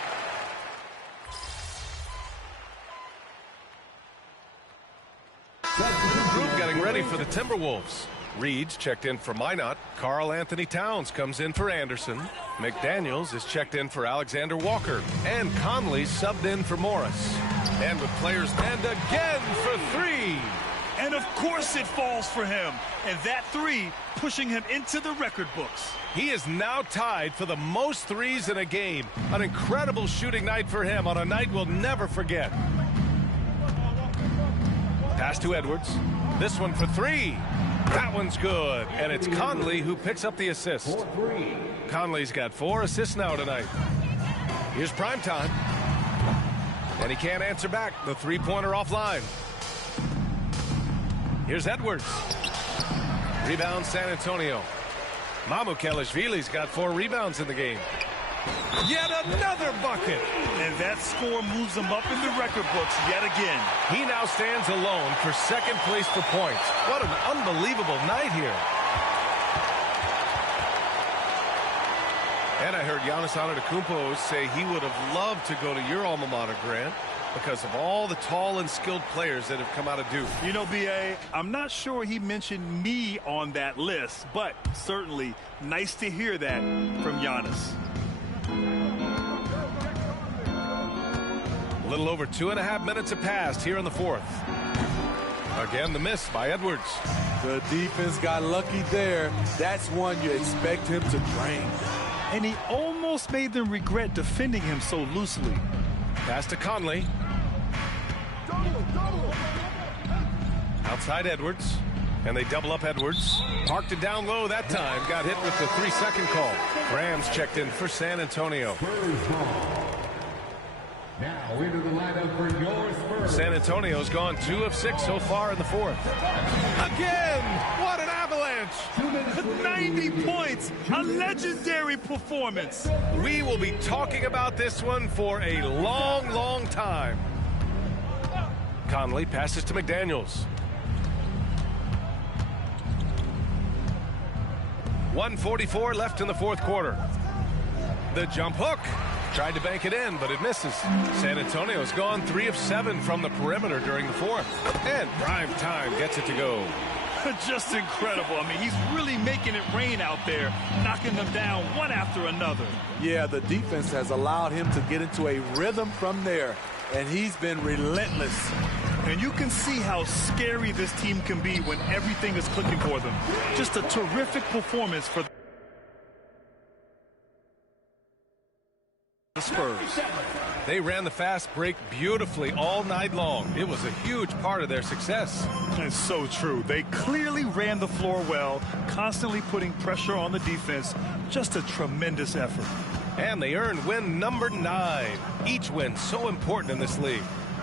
Group getting ready for the Timberwolves. Reed's checked in for Minot. Karl Anthony Towns comes in for Anderson. McDaniels is checked in for Alexander Walker. And Conley subbed in for Morris. And with players and again for three. And of course it falls for him. And that three pushing him into the record books. He is now tied for the most threes in a game. An incredible shooting night for him on a night we'll never forget. Pass to Edwards. This one for three. That one's good. And it's Conley who picks up the assist. Conley's got 4 assists now tonight. Here's Primetime. And he can't answer back. The three-pointer offline. Here's Edwards. Rebound San Antonio. Mamukelashvili's got 4 rebounds in the game. Yet another bucket. And that score moves him up in the record books yet again. He now stands alone for second place for points. What an unbelievable night here. And I heard Giannis Antetokounmpo say he would have loved to go to your alma mater, Grant, because of all the tall and skilled players that have come out of Duke. You know, B.A., I'm not sure he mentioned me on that list, but certainly nice to hear that from Giannis. A little over 2.5 minutes have passed here in the fourth. Again, the miss by Edwards. The defense got lucky there. That's one you expect him to drain. And he almost made them regret defending him so loosely. Pass to Conley. Outside Edwards. And they double up Edwards. Parked it down low that time. Got hit with the 3-second call. Rams checked in for San Antonio. Now into the lineup for your Spurs. San Antonio's gone 2 of 6 so far in the fourth. Again! What an avalanche! 90 points! A legendary performance! We will be talking about this one for a long, long time. Conley passes to McDaniels. 1:44 left in the fourth quarter. The jump hook. Tried to bank it in, but it misses. San Antonio's gone 3 of 7 from the perimeter during the fourth. And Primetime gets it to go. Just incredible. I mean, he's really making it rain out there, knocking them down one after another. Yeah, the defense has allowed him to get into a rhythm from there, and he's been relentless. And you can see how scary this team can be when everything is clicking for them. Just a terrific performance for the Spurs. They ran the fast break beautifully all night long. It was a huge part of their success. It's so true. They clearly ran the floor well, constantly putting pressure on the defense. Just a tremendous effort. And they earned win number 9. Each win so important in this league.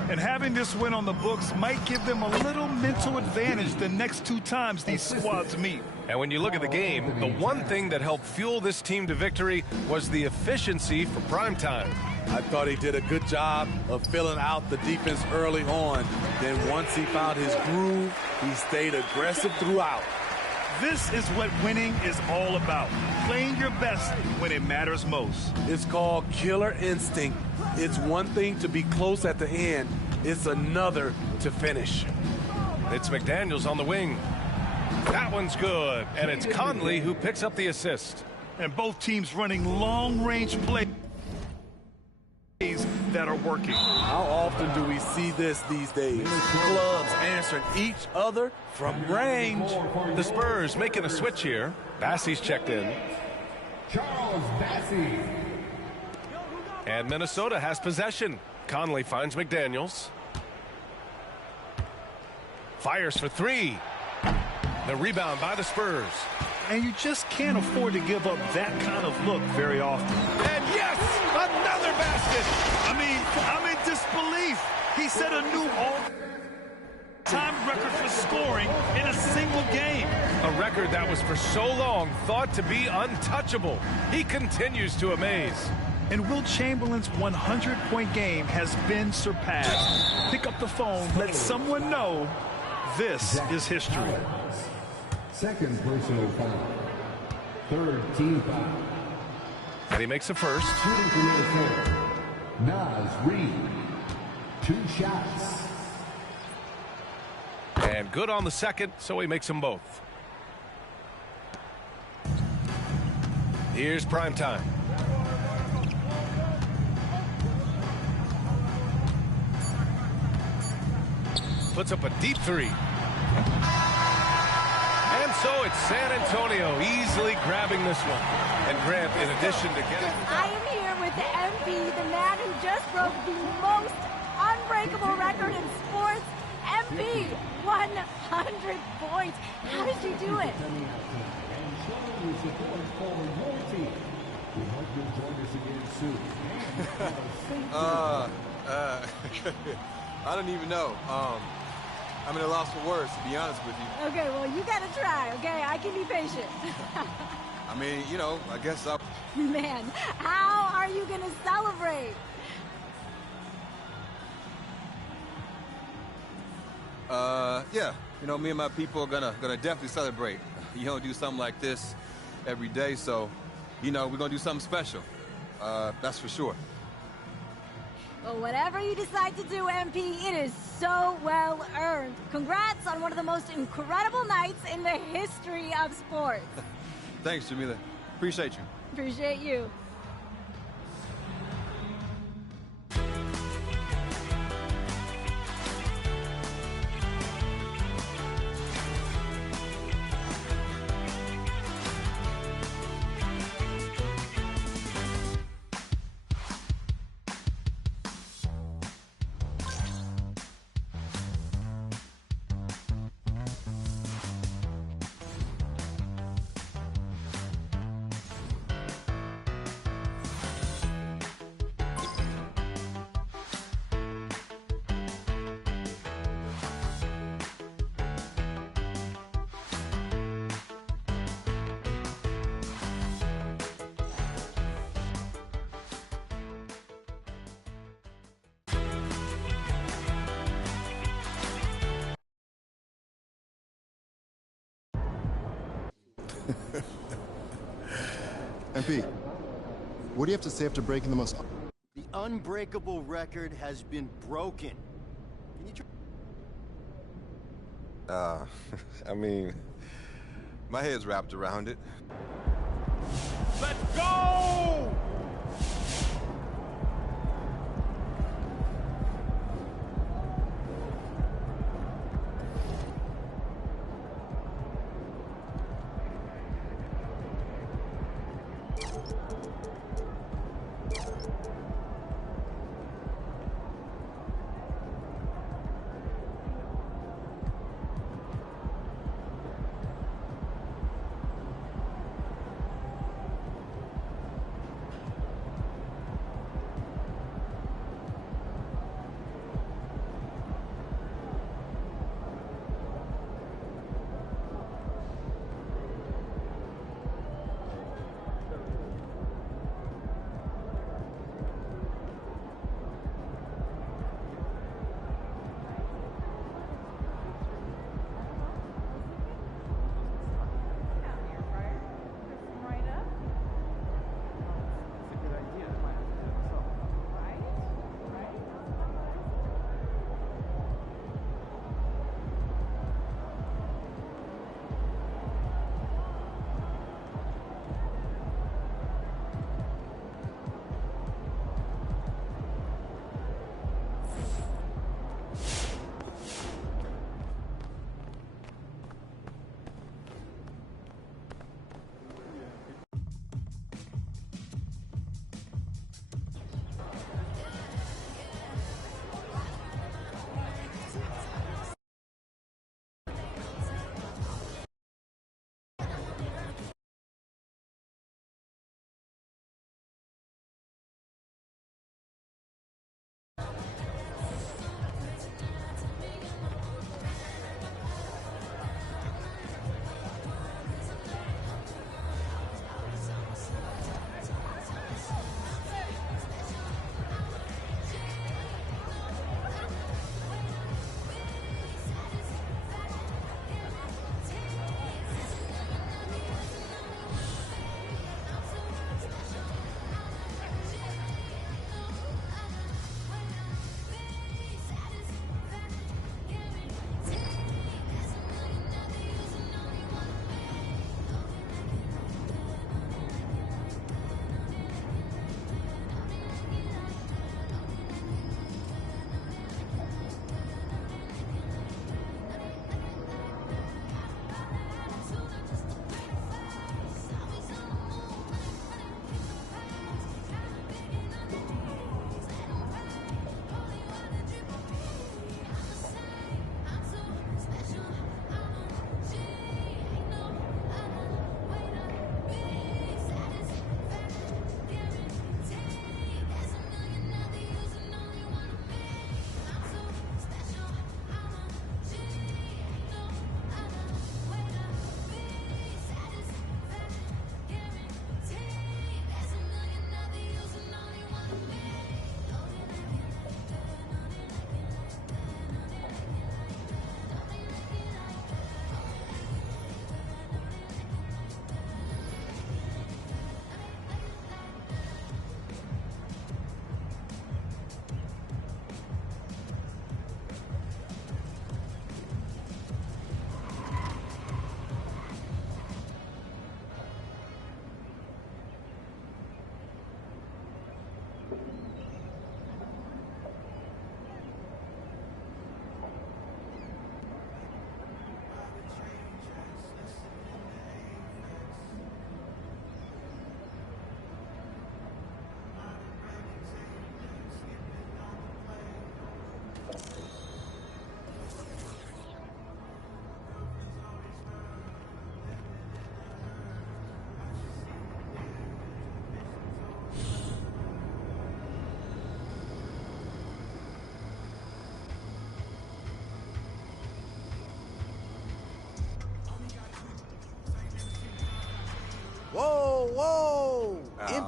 And having this win on the books might give them a little mental advantage the next 2 times these squads meet. And when you look at the game, the one thing that helped fuel this team to victory was the efficiency for Primetime. I thought he did a good job of filling out the defense early on. Then once he found his groove, he stayed aggressive throughout. This is what winning is all about. Playing your best when it matters most. It's called killer instinct. It's one thing to be close at the end. It's another to finish. It's McDaniels on the wing. That one's good. And it's Conley who picks up the assist. And both teams running long-range plays that are working. How often do we see this these days? Clubs answering each other from range. The Spurs making a switch here. Bassey's checked in. Charles Bassey. And Minnesota has possession. Conley finds McDaniels. Fires for 3. The rebound by the Spurs. And you just can't afford to give up that kind of look very often. And yes, another basket. I'm in disbelief. He set a new all-time record for scoring in a single game. A record that was for so long thought to be untouchable. He continues to amaze. And Wilt Chamberlain's 100-point game has been surpassed. Pick up the phone, let someone know this is history. Second personal foul. Third team foul. And he makes a first. Shooting for Minnesota. Naz Reid. 2 shots. And good on the second, so he makes them both. Here's prime time. Puts up a deep three. And so it's San Antonio easily grabbing this one. And Grant, in addition to getting... I am here with the MP, the man who just broke the most unbreakable record in sports. MP, 100 points. How did you do it? I don't even know. I'm at a loss for words, to be honest with you. Okay, well, you gotta try, okay? I can be patient. I mean, you know, I guess I'll... Man, how are you gonna celebrate? Yeah. You know, me and my people are gonna definitely celebrate. You don't do something like this every day, so, you know, we're gonna do something special. That's for sure. Well, whatever you decide to do, MP, it is so well earned. Congrats on one of the most incredible nights in the history of sports. Thanks, Jamila. Appreciate you. Appreciate you. MP, what do you have to say after breaking the most... The unbreakable record has been broken. Can you try? I mean, my head's wrapped around it. Let's go!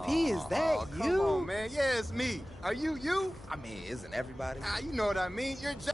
MP, is that you? Come on, man. Yeah, it's me. Are you you? I mean, isn't everybody? You know what I mean. You're just...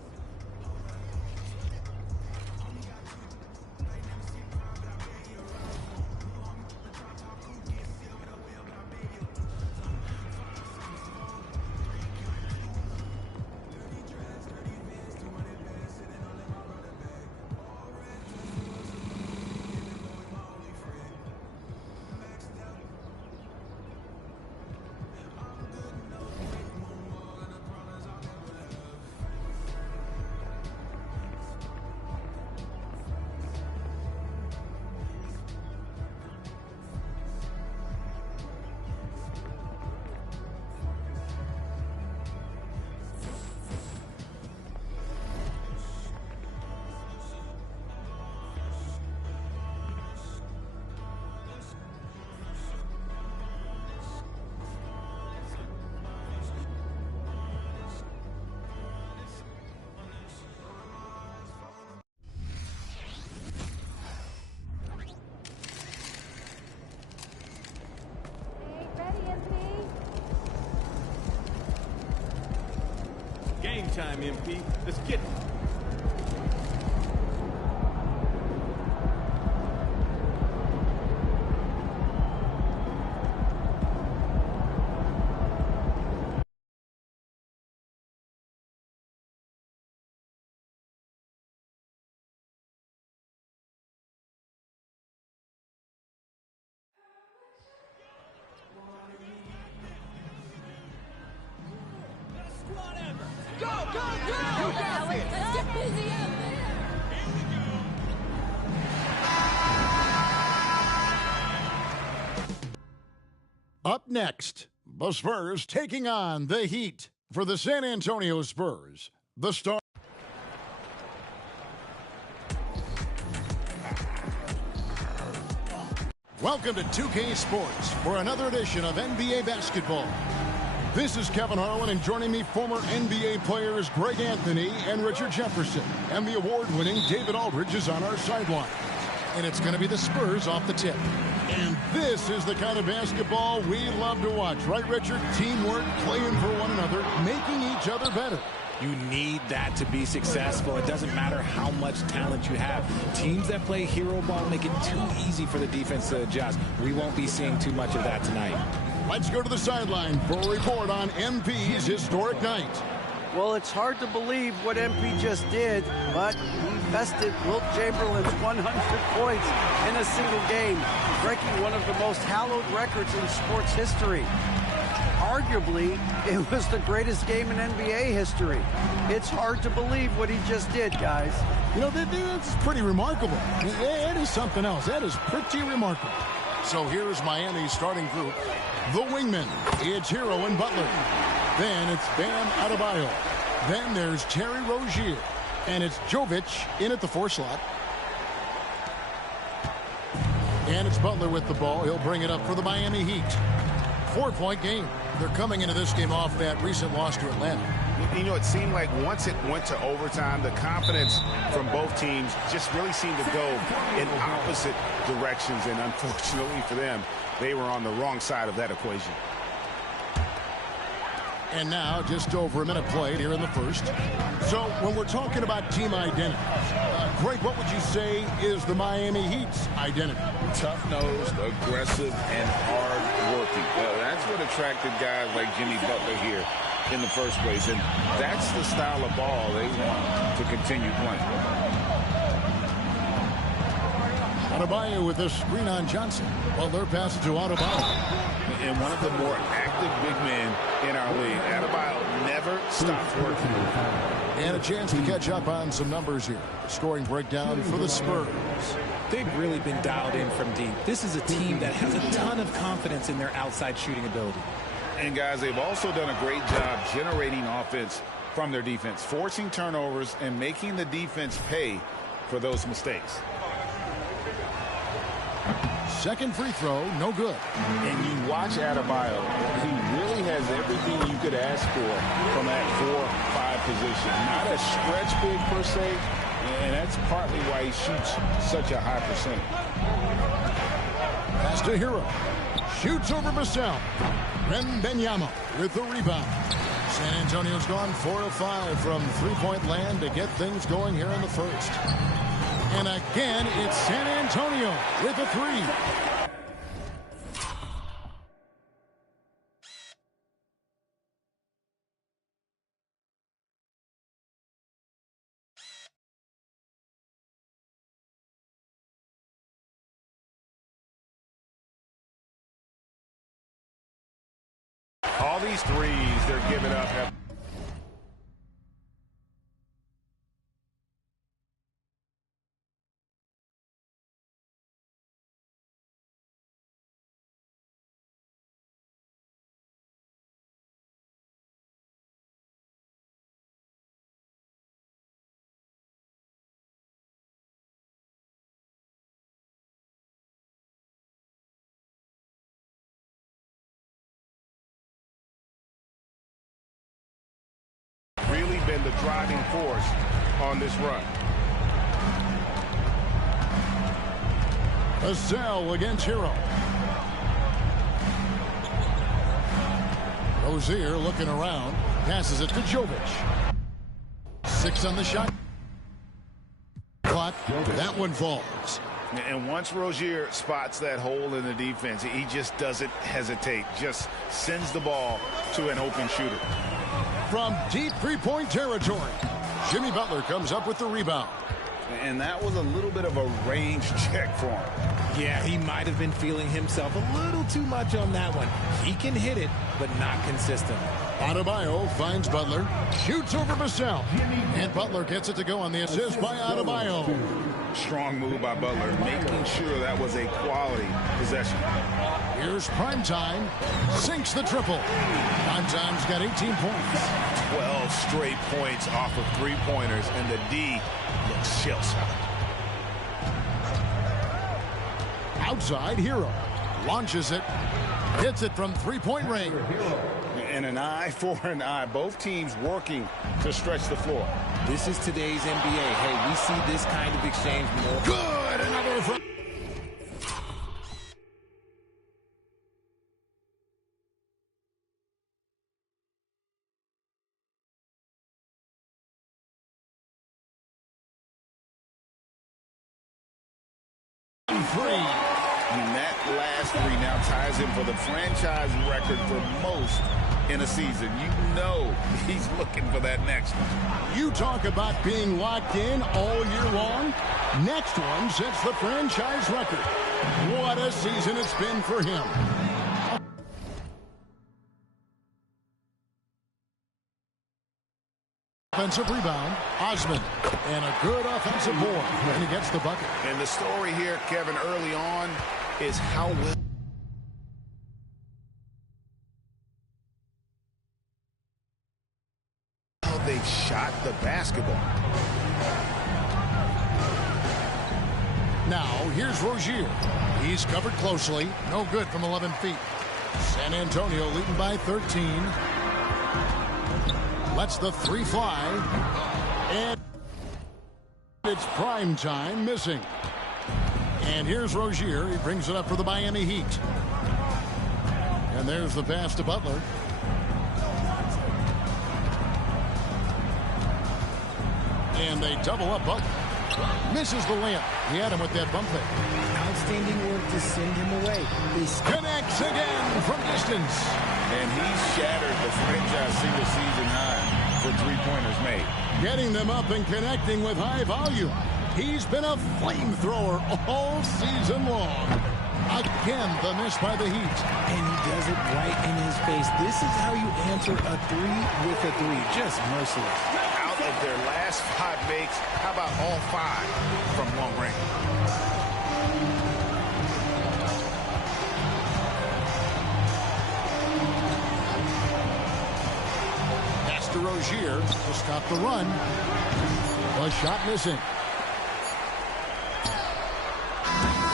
Game time, MP. Let's get it. Let's get busy out there. Up next, the Spurs taking on the Heat. For the San Antonio Spurs, the star. Welcome to 2K Sports for another edition of NBA basketball. This is Kevin Harlan, and joining me, former NBA players Greg Anthony and Richard Jefferson. And the award-winning David Aldridge is on our sideline. And it's going to be the Spurs off the tip. And this is the kind of basketball we love to watch. Right, Richard? Teamwork, playing for one another, making each other better. You need that to be successful. It doesn't matter how much talent you have. Teams that play hero ball make it too easy for the defense to adjust. We won't be seeing too much of that tonight. Let's go to the sideline for a report on MP's historic night. Well, it's hard to believe what MP just did, but he bested Wilt Chamberlain's 100 points in a single game, breaking one of the most hallowed records in sports history. Arguably, it was the greatest game in NBA history. It's hard to believe what he just did, guys. You know, that's pretty remarkable. It is something else. That is pretty remarkable. So here's Miami's starting group. The wingmen, it's Hero and Butler. Then it's Bam Adebayo. Then there's Terry Rozier. And it's Jovic in at the 4 slot. And it's Butler with the ball. He'll bring it up for the Miami Heat. 4-point game. They're coming into this game off that recent loss to Atlanta. You know, it seemed like once it went to overtime, the confidence from both teams just really seemed to go in opposite directions. And unfortunately for them, they were on the wrong side of that equation. And now just over a minute played here in the first. So when we're talking about team identity, Greg, what would you say is the Miami Heat's identity? Tough-nosed, aggressive, and hard-working. That's what attracted guys like Jimmy Butler here in the first place. And that's the style of ball they want to continue playing. Adebayo with this screen on Johnson. Butler passes to Adebayo. And one of the more active big men in our league. Adebayo never stops working. And a chance to catch up on some numbers here. Scoring breakdown for the Spurs. They've really been dialed in from deep. This is a team that has a ton of confidence in their outside shooting ability. And guys, they've also done a great job generating offense from their defense, forcing turnovers and making the defense pay for those mistakes. Second free throw, no good. And you watch Adebayo, he really has everything you could ask for from that 4-5 position. Not a stretch big per se, and that's partly why he shoots such a high percentage. Pass to Hero. Shoots over Vassell. Wembanyama with the rebound. San Antonio's gone 4 of 5 from three-point land to get things going here in the first. And again, it's San Antonio with a three. All these threes they're giving up have really been the driving force on this run. Vassell against Hero. Rozier looking around. Passes it to Jovic. 6 on the shot. Clock. That one falls. And once Rozier spots that hole in the defense, he just doesn't hesitate. Just sends the ball to an open shooter. From deep three-point territory, Jimmy Butler comes up with the rebound. And that was a little bit of a range check for him. Yeah, he might have been feeling himself a little too much on that one. He can hit it, but not consistent. Adebayo finds Butler, shoots over Vassell, and Butler gets it to go on the assist by Adebayo. Strong move by Butler, making sure that was a quality possession. Here's Primetime, sinks the triple. Primetime's got 18 points. 12 straight points off of three-pointers, and the D looks shell-shocked. Outside, Hero launches it, hits it from three-point range. And an eye for an eye. Both teams working to stretch the floor. This is today's NBA. Hey, we see this kind of exchange more. Good, another from. Three. And that last three now ties him for the franchise record for most in a season. You know he's looking for that next one. You talk about being locked in all year long. Next one sets the franchise record. What a season it's been for him. Offensive rebound, Osman, and a good offensive board, and he gets the bucket. And the story here, Kevin, early on is how well they shot the basketball. Now, here's Rozier. He's covered closely. No good from 11 feet. San Antonio leading by 13. Lets the three fly. And it's Primetime missing. And here's Rozier. He brings it up for the Miami Heat. And there's the pass to Butler. And they double up Butler. Misses the layup. He had him with that bump fake. Outstanding work to send him away. Connects again from distance. And he shattered the franchise single-season high for three-pointers made. Getting them up and connecting with high volume. He's been a flamethrower all season long. Again, the miss by the Heat. And he does it right in his face. This is how you answer a three with a three. Just merciless. Out of their last 5 makes, how about all 5 from long range? Pass to Rozier to stop the run. A shot missing.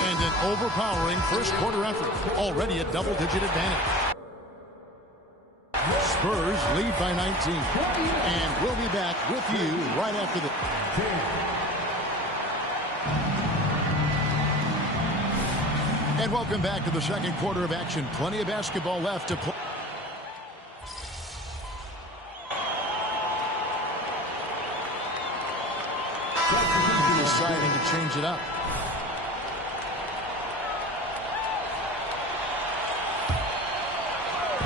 And an overpowering first quarter effort. Already a double-digit advantage. Spurs lead by 19. And we'll be back with you right after the... And welcome back to the second quarter of action. Plenty of basketball left to play. Deciding to change it up.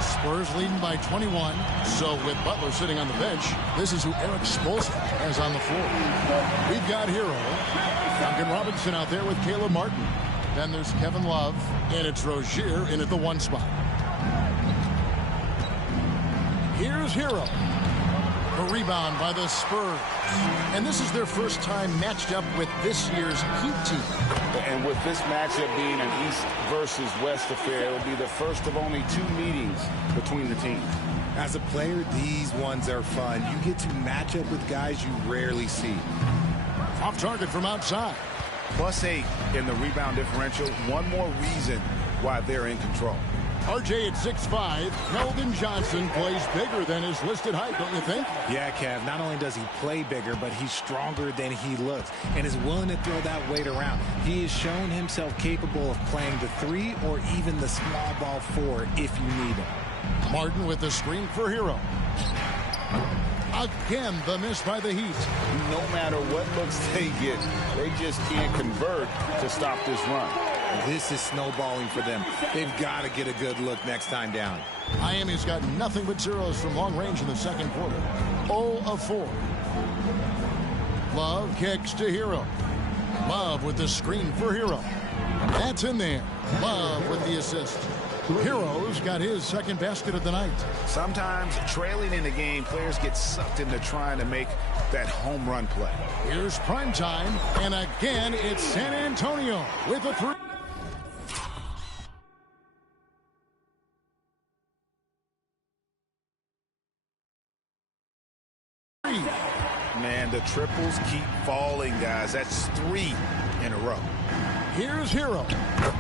Spurs leading by 21. So with Butler sitting on the bench, this is who Eric Spoelstra has on the floor. We've got Hero. Duncan Robinson out there with Caleb Martin. Then there's Kevin Love, and it's Rozier in at the 1 spot. Here's Hero. A rebound by the Spurs. And this is their first time matched up with this year's Heat team. And with this matchup being an East versus West affair, it will be the first of only 2 meetings between the teams. As a player, these ones are fun. You get to match up with guys you rarely see. Off target from outside. +8 in the rebound differential. One more reason why they're in control. RJ at 6'5", Keldon Johnson plays bigger than his listed height, don't you think? Yeah, Kev, not only does he play bigger, but he's stronger than he looks and is willing to throw that weight around. He has shown himself capable of playing the 3 or even the small ball 4 if you need him. Martin with the screen for Hero. Again, the miss by the Heat. No matter what looks they get, they just can't convert to stop this run. This is snowballing for them. They've got to get a good look next time down. Miami's got nothing but zeros from long range in the second quarter. 0 of 4. Love kicks to Hero. Love with the screen for Hero. That's in there. Love with the assist. Hero's got his second basket of the night. Sometimes trailing in the game, players get sucked into trying to make that home run play. Here's prime time, and again it's San Antonio with a 3. Man, the triples keep falling, guys. That's 3 in a row. Here's Hero.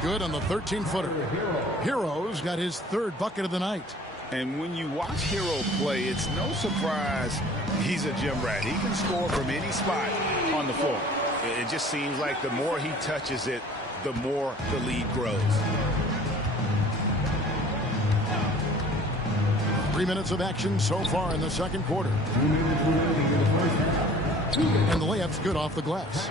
Good on the 13-footer. Hero's got his 3rd bucket of the night. And when you watch Hero play, it's no surprise he's a gym rat. He can score from any spot on the floor. It just seems like the more he touches it, the more the lead grows. 3 minutes of action so far in the second quarter. And the layup's good off the glass.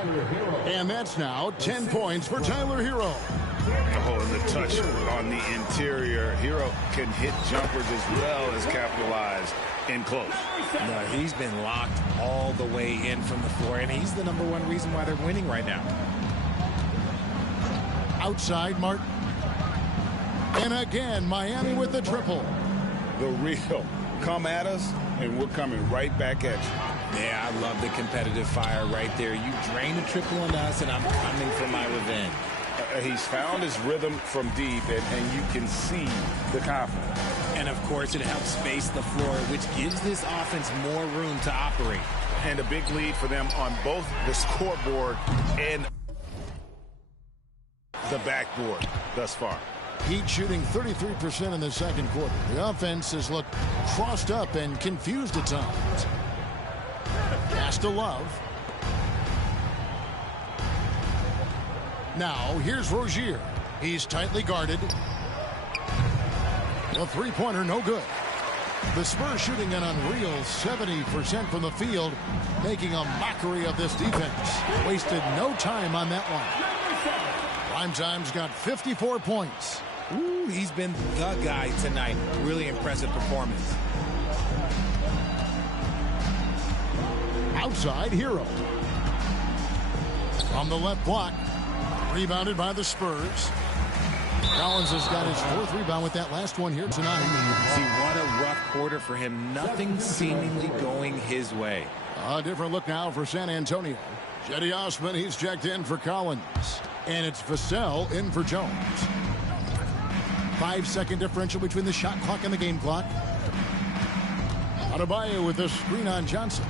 And that's now 10 points for Tyler Hero. Oh, and the touch on the interior. Hero can hit jumpers as well as capitalize in close. No, he's been locked all the way in from the floor, and he's the #1 reason why they're winning right now. Outside, Martin. And again, Miami with the triple. The real. Come at us, and we're coming right back at you. Yeah, I love the competitive fire right there. You drain a triple on us, and I'm coming for my revenge. He's found his rhythm from deep, and you can see the confidence. And, of course, it helps space the floor, which gives this offense more room to operate. And a big lead for them on both the scoreboard and the backboard thus far. Heat shooting 33% in the second quarter. The offense has looked crossed up and confused at times. Pass to Love. Now, here's Rozier. He's tightly guarded. The three-pointer, no good. The Spurs shooting an unreal 70% from the field, making a mockery of this defense. Wasted no time on that one. Primetime's got 54 points. Ooh, he's been the guy tonight. Really impressive performance. Outside, Hero. From the left block. Rebounded by the Spurs. Collins has got his 4th rebound with that last one here tonight. See, what a rough quarter for him. Nothing seemingly going his way. A different look now for San Antonio. Cedi Osman, he's checked in for Collins. And it's Vassell in for Jones. 5-second differential between the shot clock and the game clock. Adebayo with the screen on Johnson.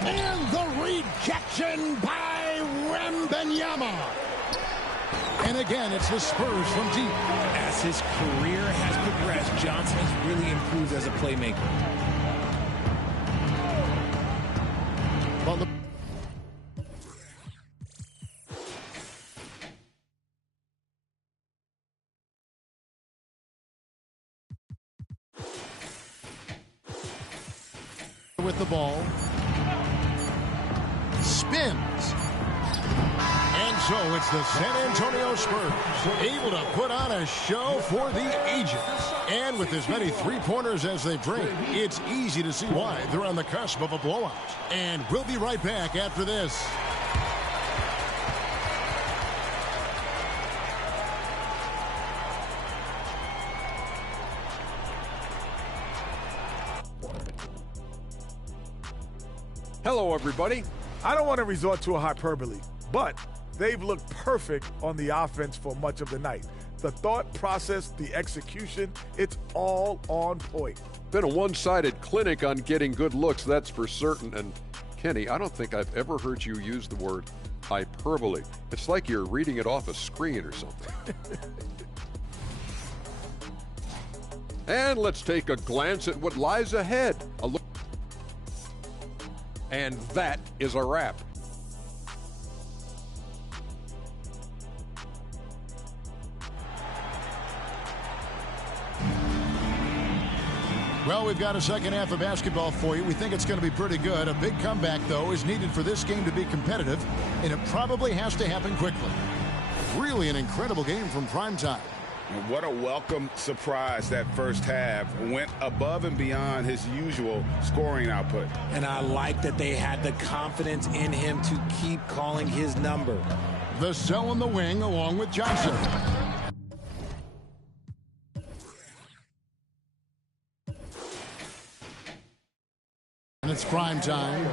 And the rejection by Wembanyama. And again, it's the Spurs from deep. As his career has progressed, Johnson has really improved as a playmaker. with the ball. Spins. And so it's the San Antonio Spurs able to put on a show for the ages. And with as many three-pointers as they bring, it's easy to see why they're on the cusp of a blowout. And we'll be right back after this. Hello, everybody. I don't want to resort to a hyperbole, but they've looked perfect on the offense for much of the night. The thought process, the execution, it's all on point. Been a one-sided clinic on getting good looks, that's for certain. And Kenny, I don't think I've ever heard you use the word hyperbole. It's like you're reading it off a screen or something. And let's take a glance at what lies ahead. A look. And that is a wrap. Well, we've got a second half of basketball for you. We think it's going to be pretty good. A big comeback, though, is needed for this game to be competitive, and it probably has to happen quickly. Really an incredible game from primetime. What a welcome surprise that first half. Went above and beyond his usual scoring output. And I like that they had the confidence in him to keep calling his number. Vassell in the wing along with Johnson. And it's prime time.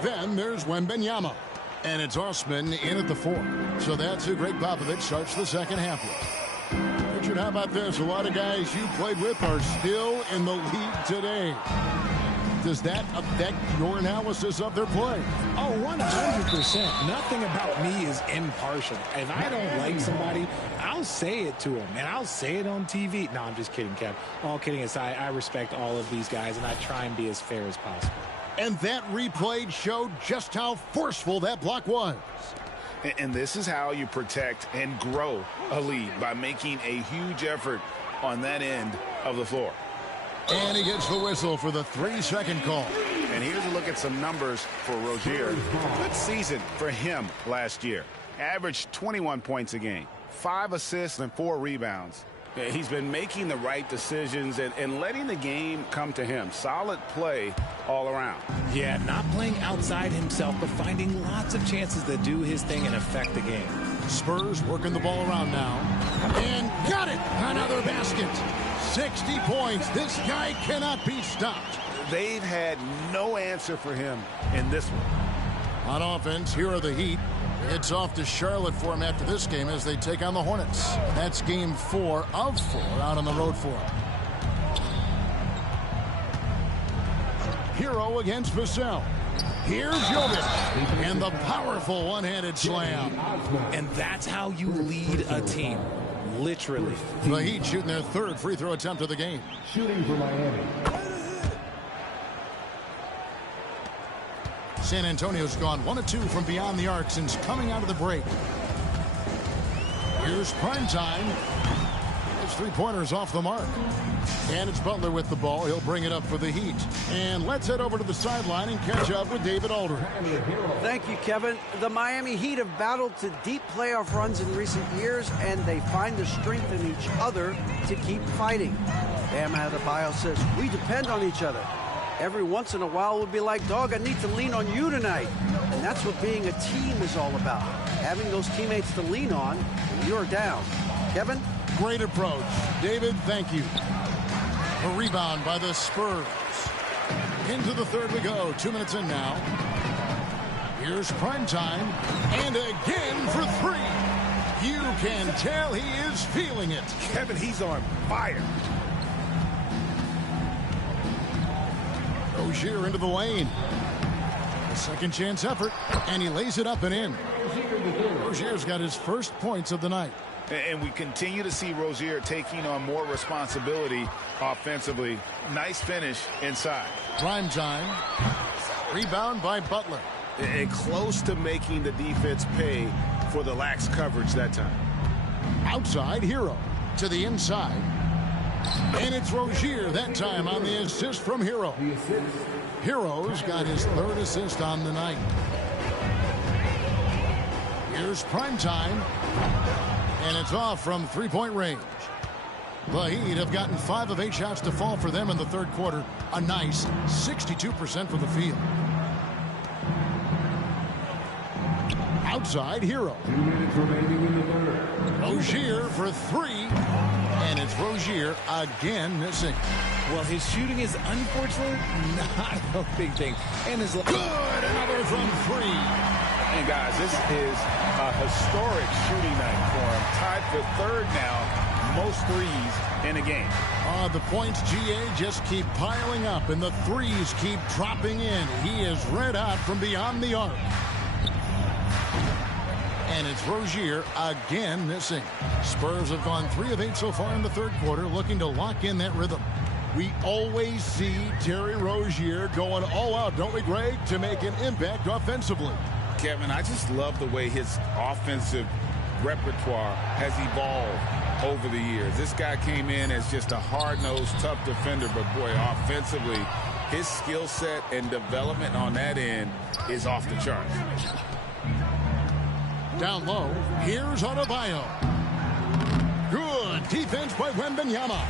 Then there's Wembanyama. And it's Osman in at the 4. So that's who Greg Popovich starts the second half with. Richard, how about this? A lot of guys you played with are still in the league today. Does that affect your analysis of their play? Oh, 100%. Nothing about me is impartial. If I don't like somebody, I'll say it to them, and I'll say it on TV. No, I'm just kidding, Kev. All kidding aside, I respect all of these guys, and I try and be as fair as possible. And that replay showed just how forceful that block was. And this is how you protect and grow a lead, by making a huge effort on that end of the floor. And he gets the whistle for the 3-second call. And here's a look at some numbers for Rozier. Good season for him last year. Averaged 21 points a game, 5 assists and 4 rebounds. He's been making the right decisions and letting the game come to him. Solid play all around. Yeah, not playing outside himself, but finding lots of chances to do his thing and affect the game. Spurs working the ball around now. And got it! Another basket. 60 points. This guy cannot be stopped. They've had no answer for him in this one. On offense, here are the Heat. It's off to Charlotte for him after this game as they take on the Hornets. That's game 4 of 4 out on the road for him. Hero against Vassell. Here's Jovic. And the powerful one-handed slam. And that's how you lead a team. Literally. The Heat shooting their 3rd free throw attempt of the game. Shooting for Miami. San Antonio's gone 1 of 2 from beyond the arc since coming out of the break. Here's prime time. His 3-pointers off the mark. And it's Butler with the ball. He'll bring it up for the Heat. And let's head over to the sideline and catch up with David Aldridge. Thank you, Kevin. The Miami Heat have battled to deep playoff runs in recent years, and they find the strength in each other to keep fighting. Bam Adebayo says, we depend on each other. Every once in a while we'll be like, dog, I need to lean on you tonight. And that's what being a team is all about. Having those teammates to lean on when you're down. Kevin? Great approach. David, thank you. A rebound by the Spurs. Into the 3rd we go. 2 minutes in now. Here's prime time. And again for 3. You can tell he is feeling it. Kevin, he's on fire. Rozier into the lane. A second chance effort, and he lays it up and in. Rozier's got his first points of the night. And we continue to see Rozier taking on more responsibility offensively. Nice finish inside. Prime time. Rebound by Butler. And close to making the defense pay for the lax coverage that time. Outside, Hero to the inside. And it's Rozier that time on the assist from Hero. Hero's got his 3rd assist on the night. Here's prime time, and it's off from 3-point range. The Heat have gotten 5 of 8 shots to fall for them in the 3rd quarter. A nice 62% from the field. Outside, Hero. 2 minutes remaining in the 3rd. Rozier for 3, and it's Rozier again missing. Well, his shooting is unfortunately not a big thing. And is good. Another from 3. And guys, this is a historic shooting night for him. Tied for 3rd now. Most threes in a game. The points, GA, just keep piling up, and the threes keep dropping in. He is red hot from beyond the arc. And it's Rozier again missing. Spurs have gone 3 of 8 so far in the 3rd quarter, looking to lock in that rhythm. We always see Terry Rozier going all out, don't we, Greg, to make an impact offensively. Kevin, I just love the way his offensive repertoire has evolved over the years. This guy came in as just a hard-nosed, tough defender, but boy, offensively, his skill set and development on that end is off the charts. Down low, here's Adebayo. Good defense by Wembanyama.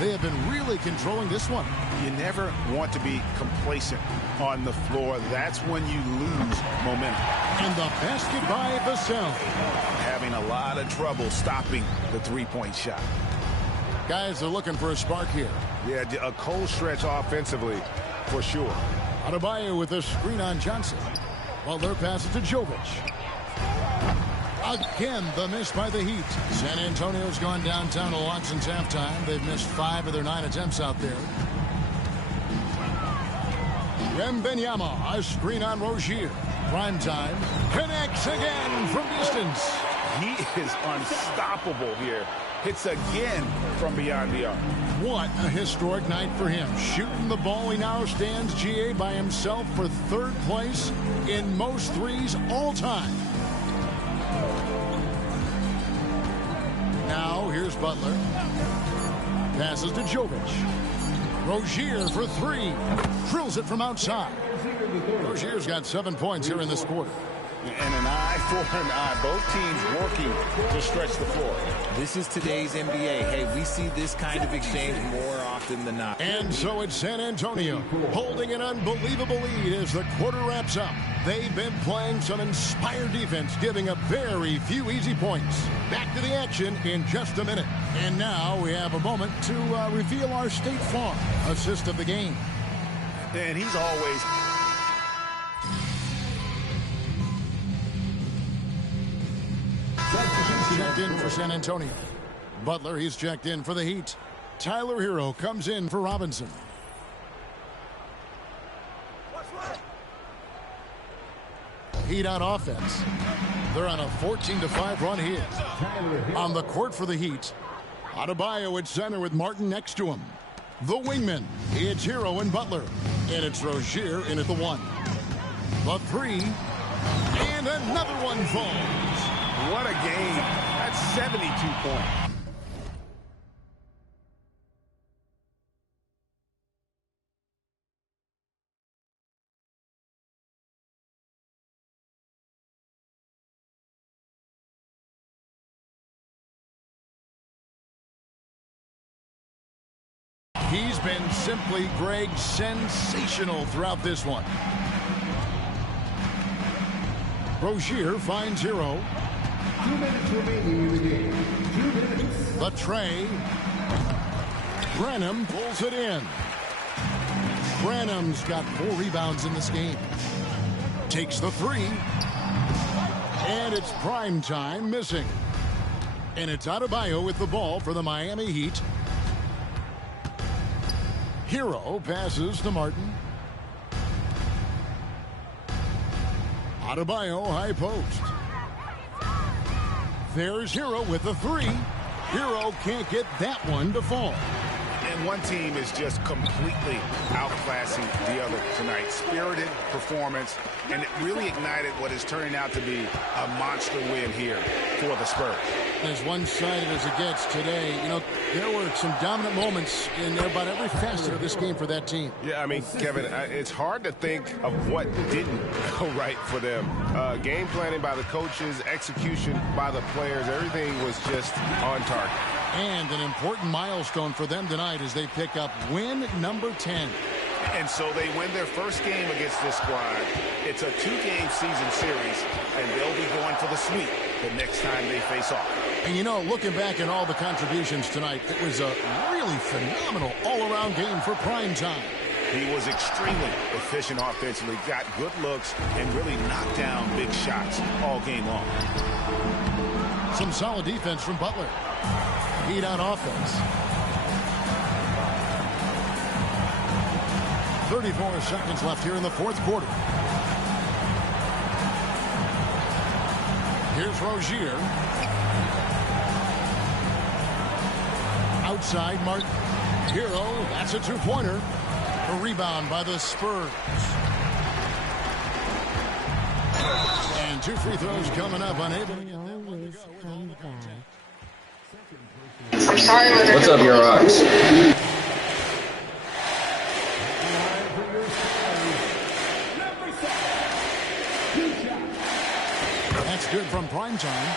They have been really controlling this one. You never want to be complacent on the floor. That's when you lose momentum. And the basket by Vassell. Having a lot of trouble stopping the three-point shot. Guys are looking for a spark here. Yeah, a cold stretch offensively for sure. Adebayo with a screen on Johnson. Butler passes to Jovic. Again, the miss by the Heat. San Antonio's gone downtown a lot since halftime. They've missed 5 of their 9 attempts out there. Wembanyama, a screen on Rozier. Prime time. Connects again from distance. He is unstoppable here. Hits again from beyond the arc. What a historic night for him. Shooting the ball, he now stands, GA, by himself for 3rd place in most threes all time. Now, here's Butler. Passes to Jovic. Rozier for 3. Drills it from outside. Rozier's got 7 points here in this quarter. And an eye for an eye. Both teams working to stretch the floor. This is today's NBA. Hey, we see this kind of exchange more often than not. And so it's San Antonio holding an unbelievable lead as the quarter wraps up. They've been playing some inspired defense, giving up very few easy points. Back to the action in just a minute. And now we have a moment to reveal our State Farm assist of the game. And he's always... checked in for San Antonio. Butler, he's checked in for the Heat. Tyler Hero comes in for Robinson. Heat on offense. They're on a 14-5 run here. On the court for the Heat. Adebayo at center with Martin next to him. The wingman. It's Hero and Butler. And it's Rozier in at the 1. The 3. And another one falls. What a game. That's 72 points. He's been simply, Greg, sensational throughout this one. Rozier finds Hero. 2 minutes remaining in the game. 2 minutes. The tray. Branham pulls it in. Branham's got 4 rebounds in this game. Takes the 3. And it's prime time missing. And it's Adebayo with the ball for the Miami Heat. Hero passes to Martin. Adebayo high post. There's Hero with the 3. Hero can't get that one to fall. And one team is just completely outclassing the other tonight. Spirited performance, and it really ignited what is turning out to be a monster win here for the Spurs. As one-sided as it gets today, you know, there were some dominant moments in about every facet of this game for that team. Yeah, I mean, Kevin, it's hard to think of what didn't go right for them. Game planning by the coaches, execution by the players, everything was just on target. And an important milestone for them tonight as they pick up win number 10. And so they win their first game against this squad. It's a 2-game season series, and they'll be going for the sweep the next time they face off. And you know, looking back at all the contributions tonight, it was a really phenomenal all-around game for Prime Time. He was extremely efficient offensively, got good looks, and really knocked down big shots all game long. Some solid defense from Butler. Heat on offense. 34 seconds left here in the fourth quarter. Here's Rozier. Outside Martin. Hero, that's a two-pointer. A rebound by the Spurs. And 2 free throws coming up, unable to get that one to go. I'm sorry. What's up, your rocks? That's good from Prime Time.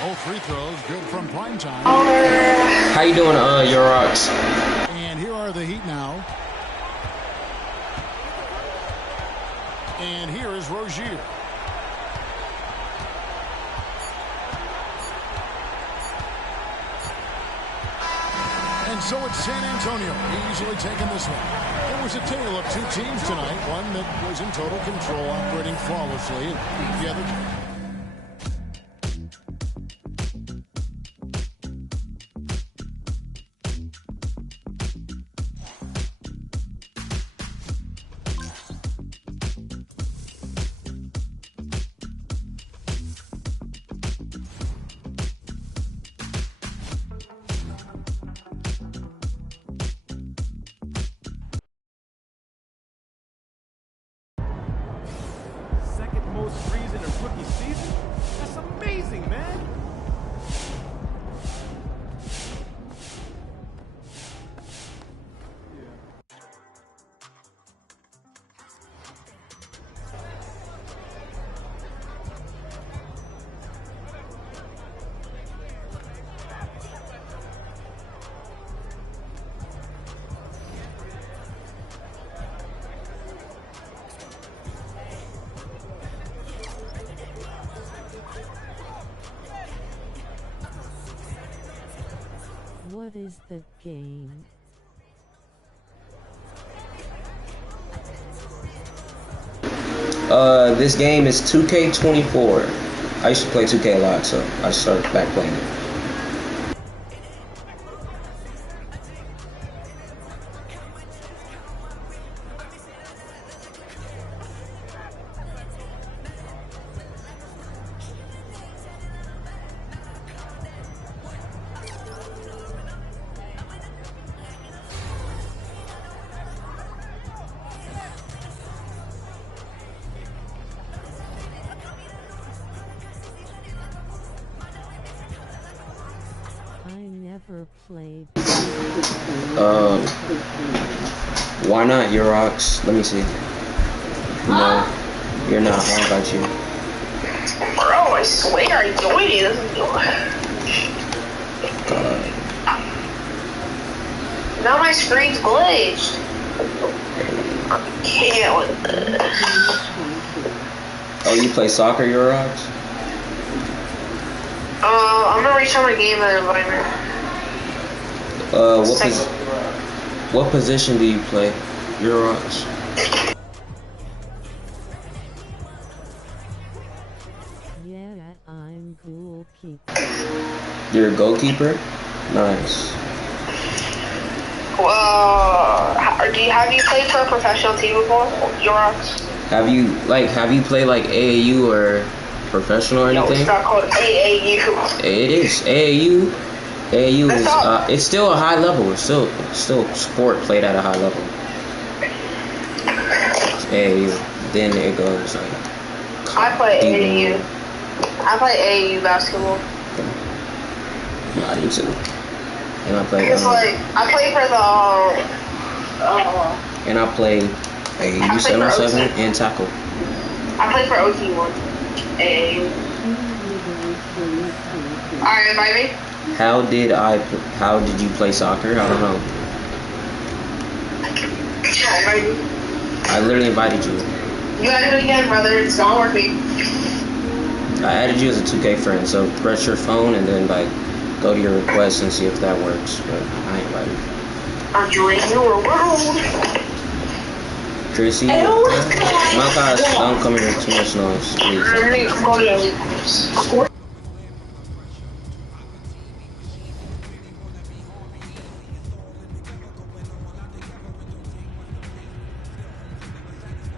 All free throws good from Prime Time. How you doing, your rocks? And here are the Heat now. And here is Rozier. And so it's San Antonio easily taking this one. It was a tale of two teams tonight. One that was in total control, operating flawlessly, and the other. Threes in a rookie season? That's amazing, man. What is the game? This game is 2K24. I used to play 2K a lot, so I started back playing it. Played. Why not, your rocks? Let me see. No, you're not. How about you? Bro, I swear I joined you. Now my screen's glitched. I can't with this. Oh, you play soccer, your rocks? I'm gonna restart my game and invite me. What position do you play? Your rocks. Yeah, I'm goalkeeper. You're a goalkeeper? Nice. Have you played for a professional team before? Yours? Have you played like AAU or professional or anything? No, it's not called AAU. It is AAU. AAU is it's still a high level. It's still sport played at a high level. It's AAU. Then it goes like. I play AAU. I play AAU basketball. I do too. And I play. It's like I play for the. And I play AAU 707 and tackle. I play for OT1. AAU. Alright, invite me. How did you play soccer? I don't know. I literally invited you. You gotta do it again, brother. It's not working. I added you as a 2K friend, so press your phone and then like go to your requests and see if that works. But I invited you. I'm joining your world. Chrissy, my guys, don't come here too much noise, please.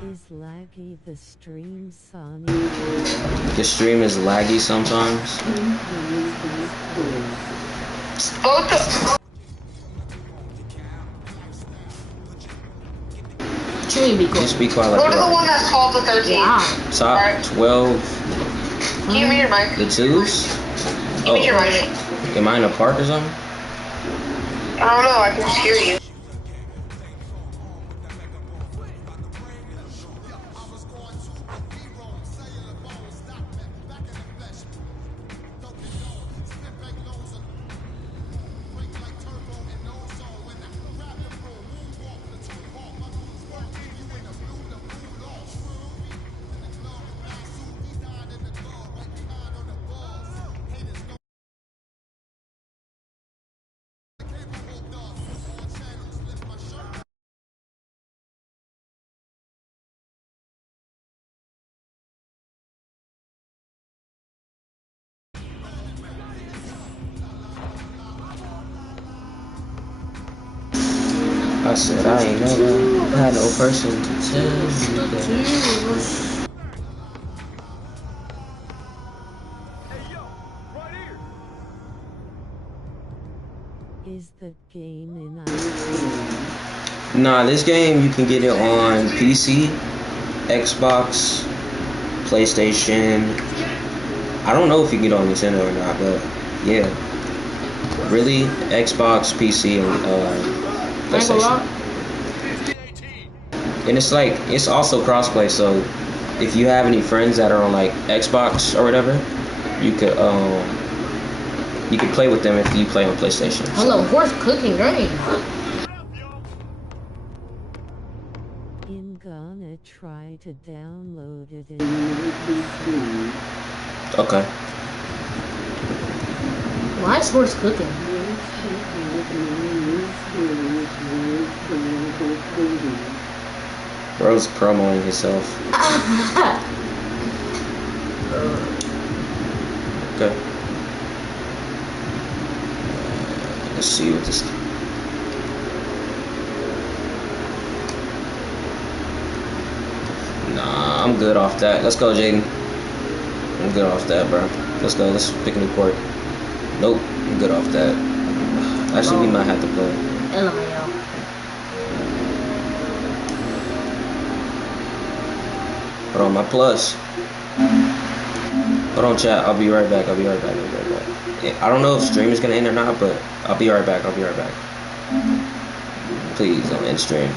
Is laggy the stream, Sonny? The stream is laggy sometimes. Just be quiet like Go to the one that's 12 to 13. Yeah. Top 12. Can you read your mic? The twos? Give me your mic. Am I in a park or something? I don't know, I can just hear you. I said I ain't never had no person to tell me that. Is the game in Nah, this game you can get it on PC, Xbox, PlayStation. I don't know if you can get it on Nintendo or not, but yeah. Really, Xbox, PC, and PlayStation. And it's also crossplay, so if you have any friends that are on like Xbox or whatever, you could play with them if you play on PlayStation. Hello, horse cooking great. I'm gonna try to download it in Okay. Why is horse cooking? Bro's promoting himself. Okay. Let's see what this. Nah, I'm good off that. Let's go, Jaden. I'm good off that, bro. Let's go. Let's pick a new court. Nope, I'm good off that. Actually, we might have to play. LMAO. Hold on, my plus. Hold on, chat. I'll be right back. I don't know if stream is gonna end or not, but I'll be right back. Please don't end stream.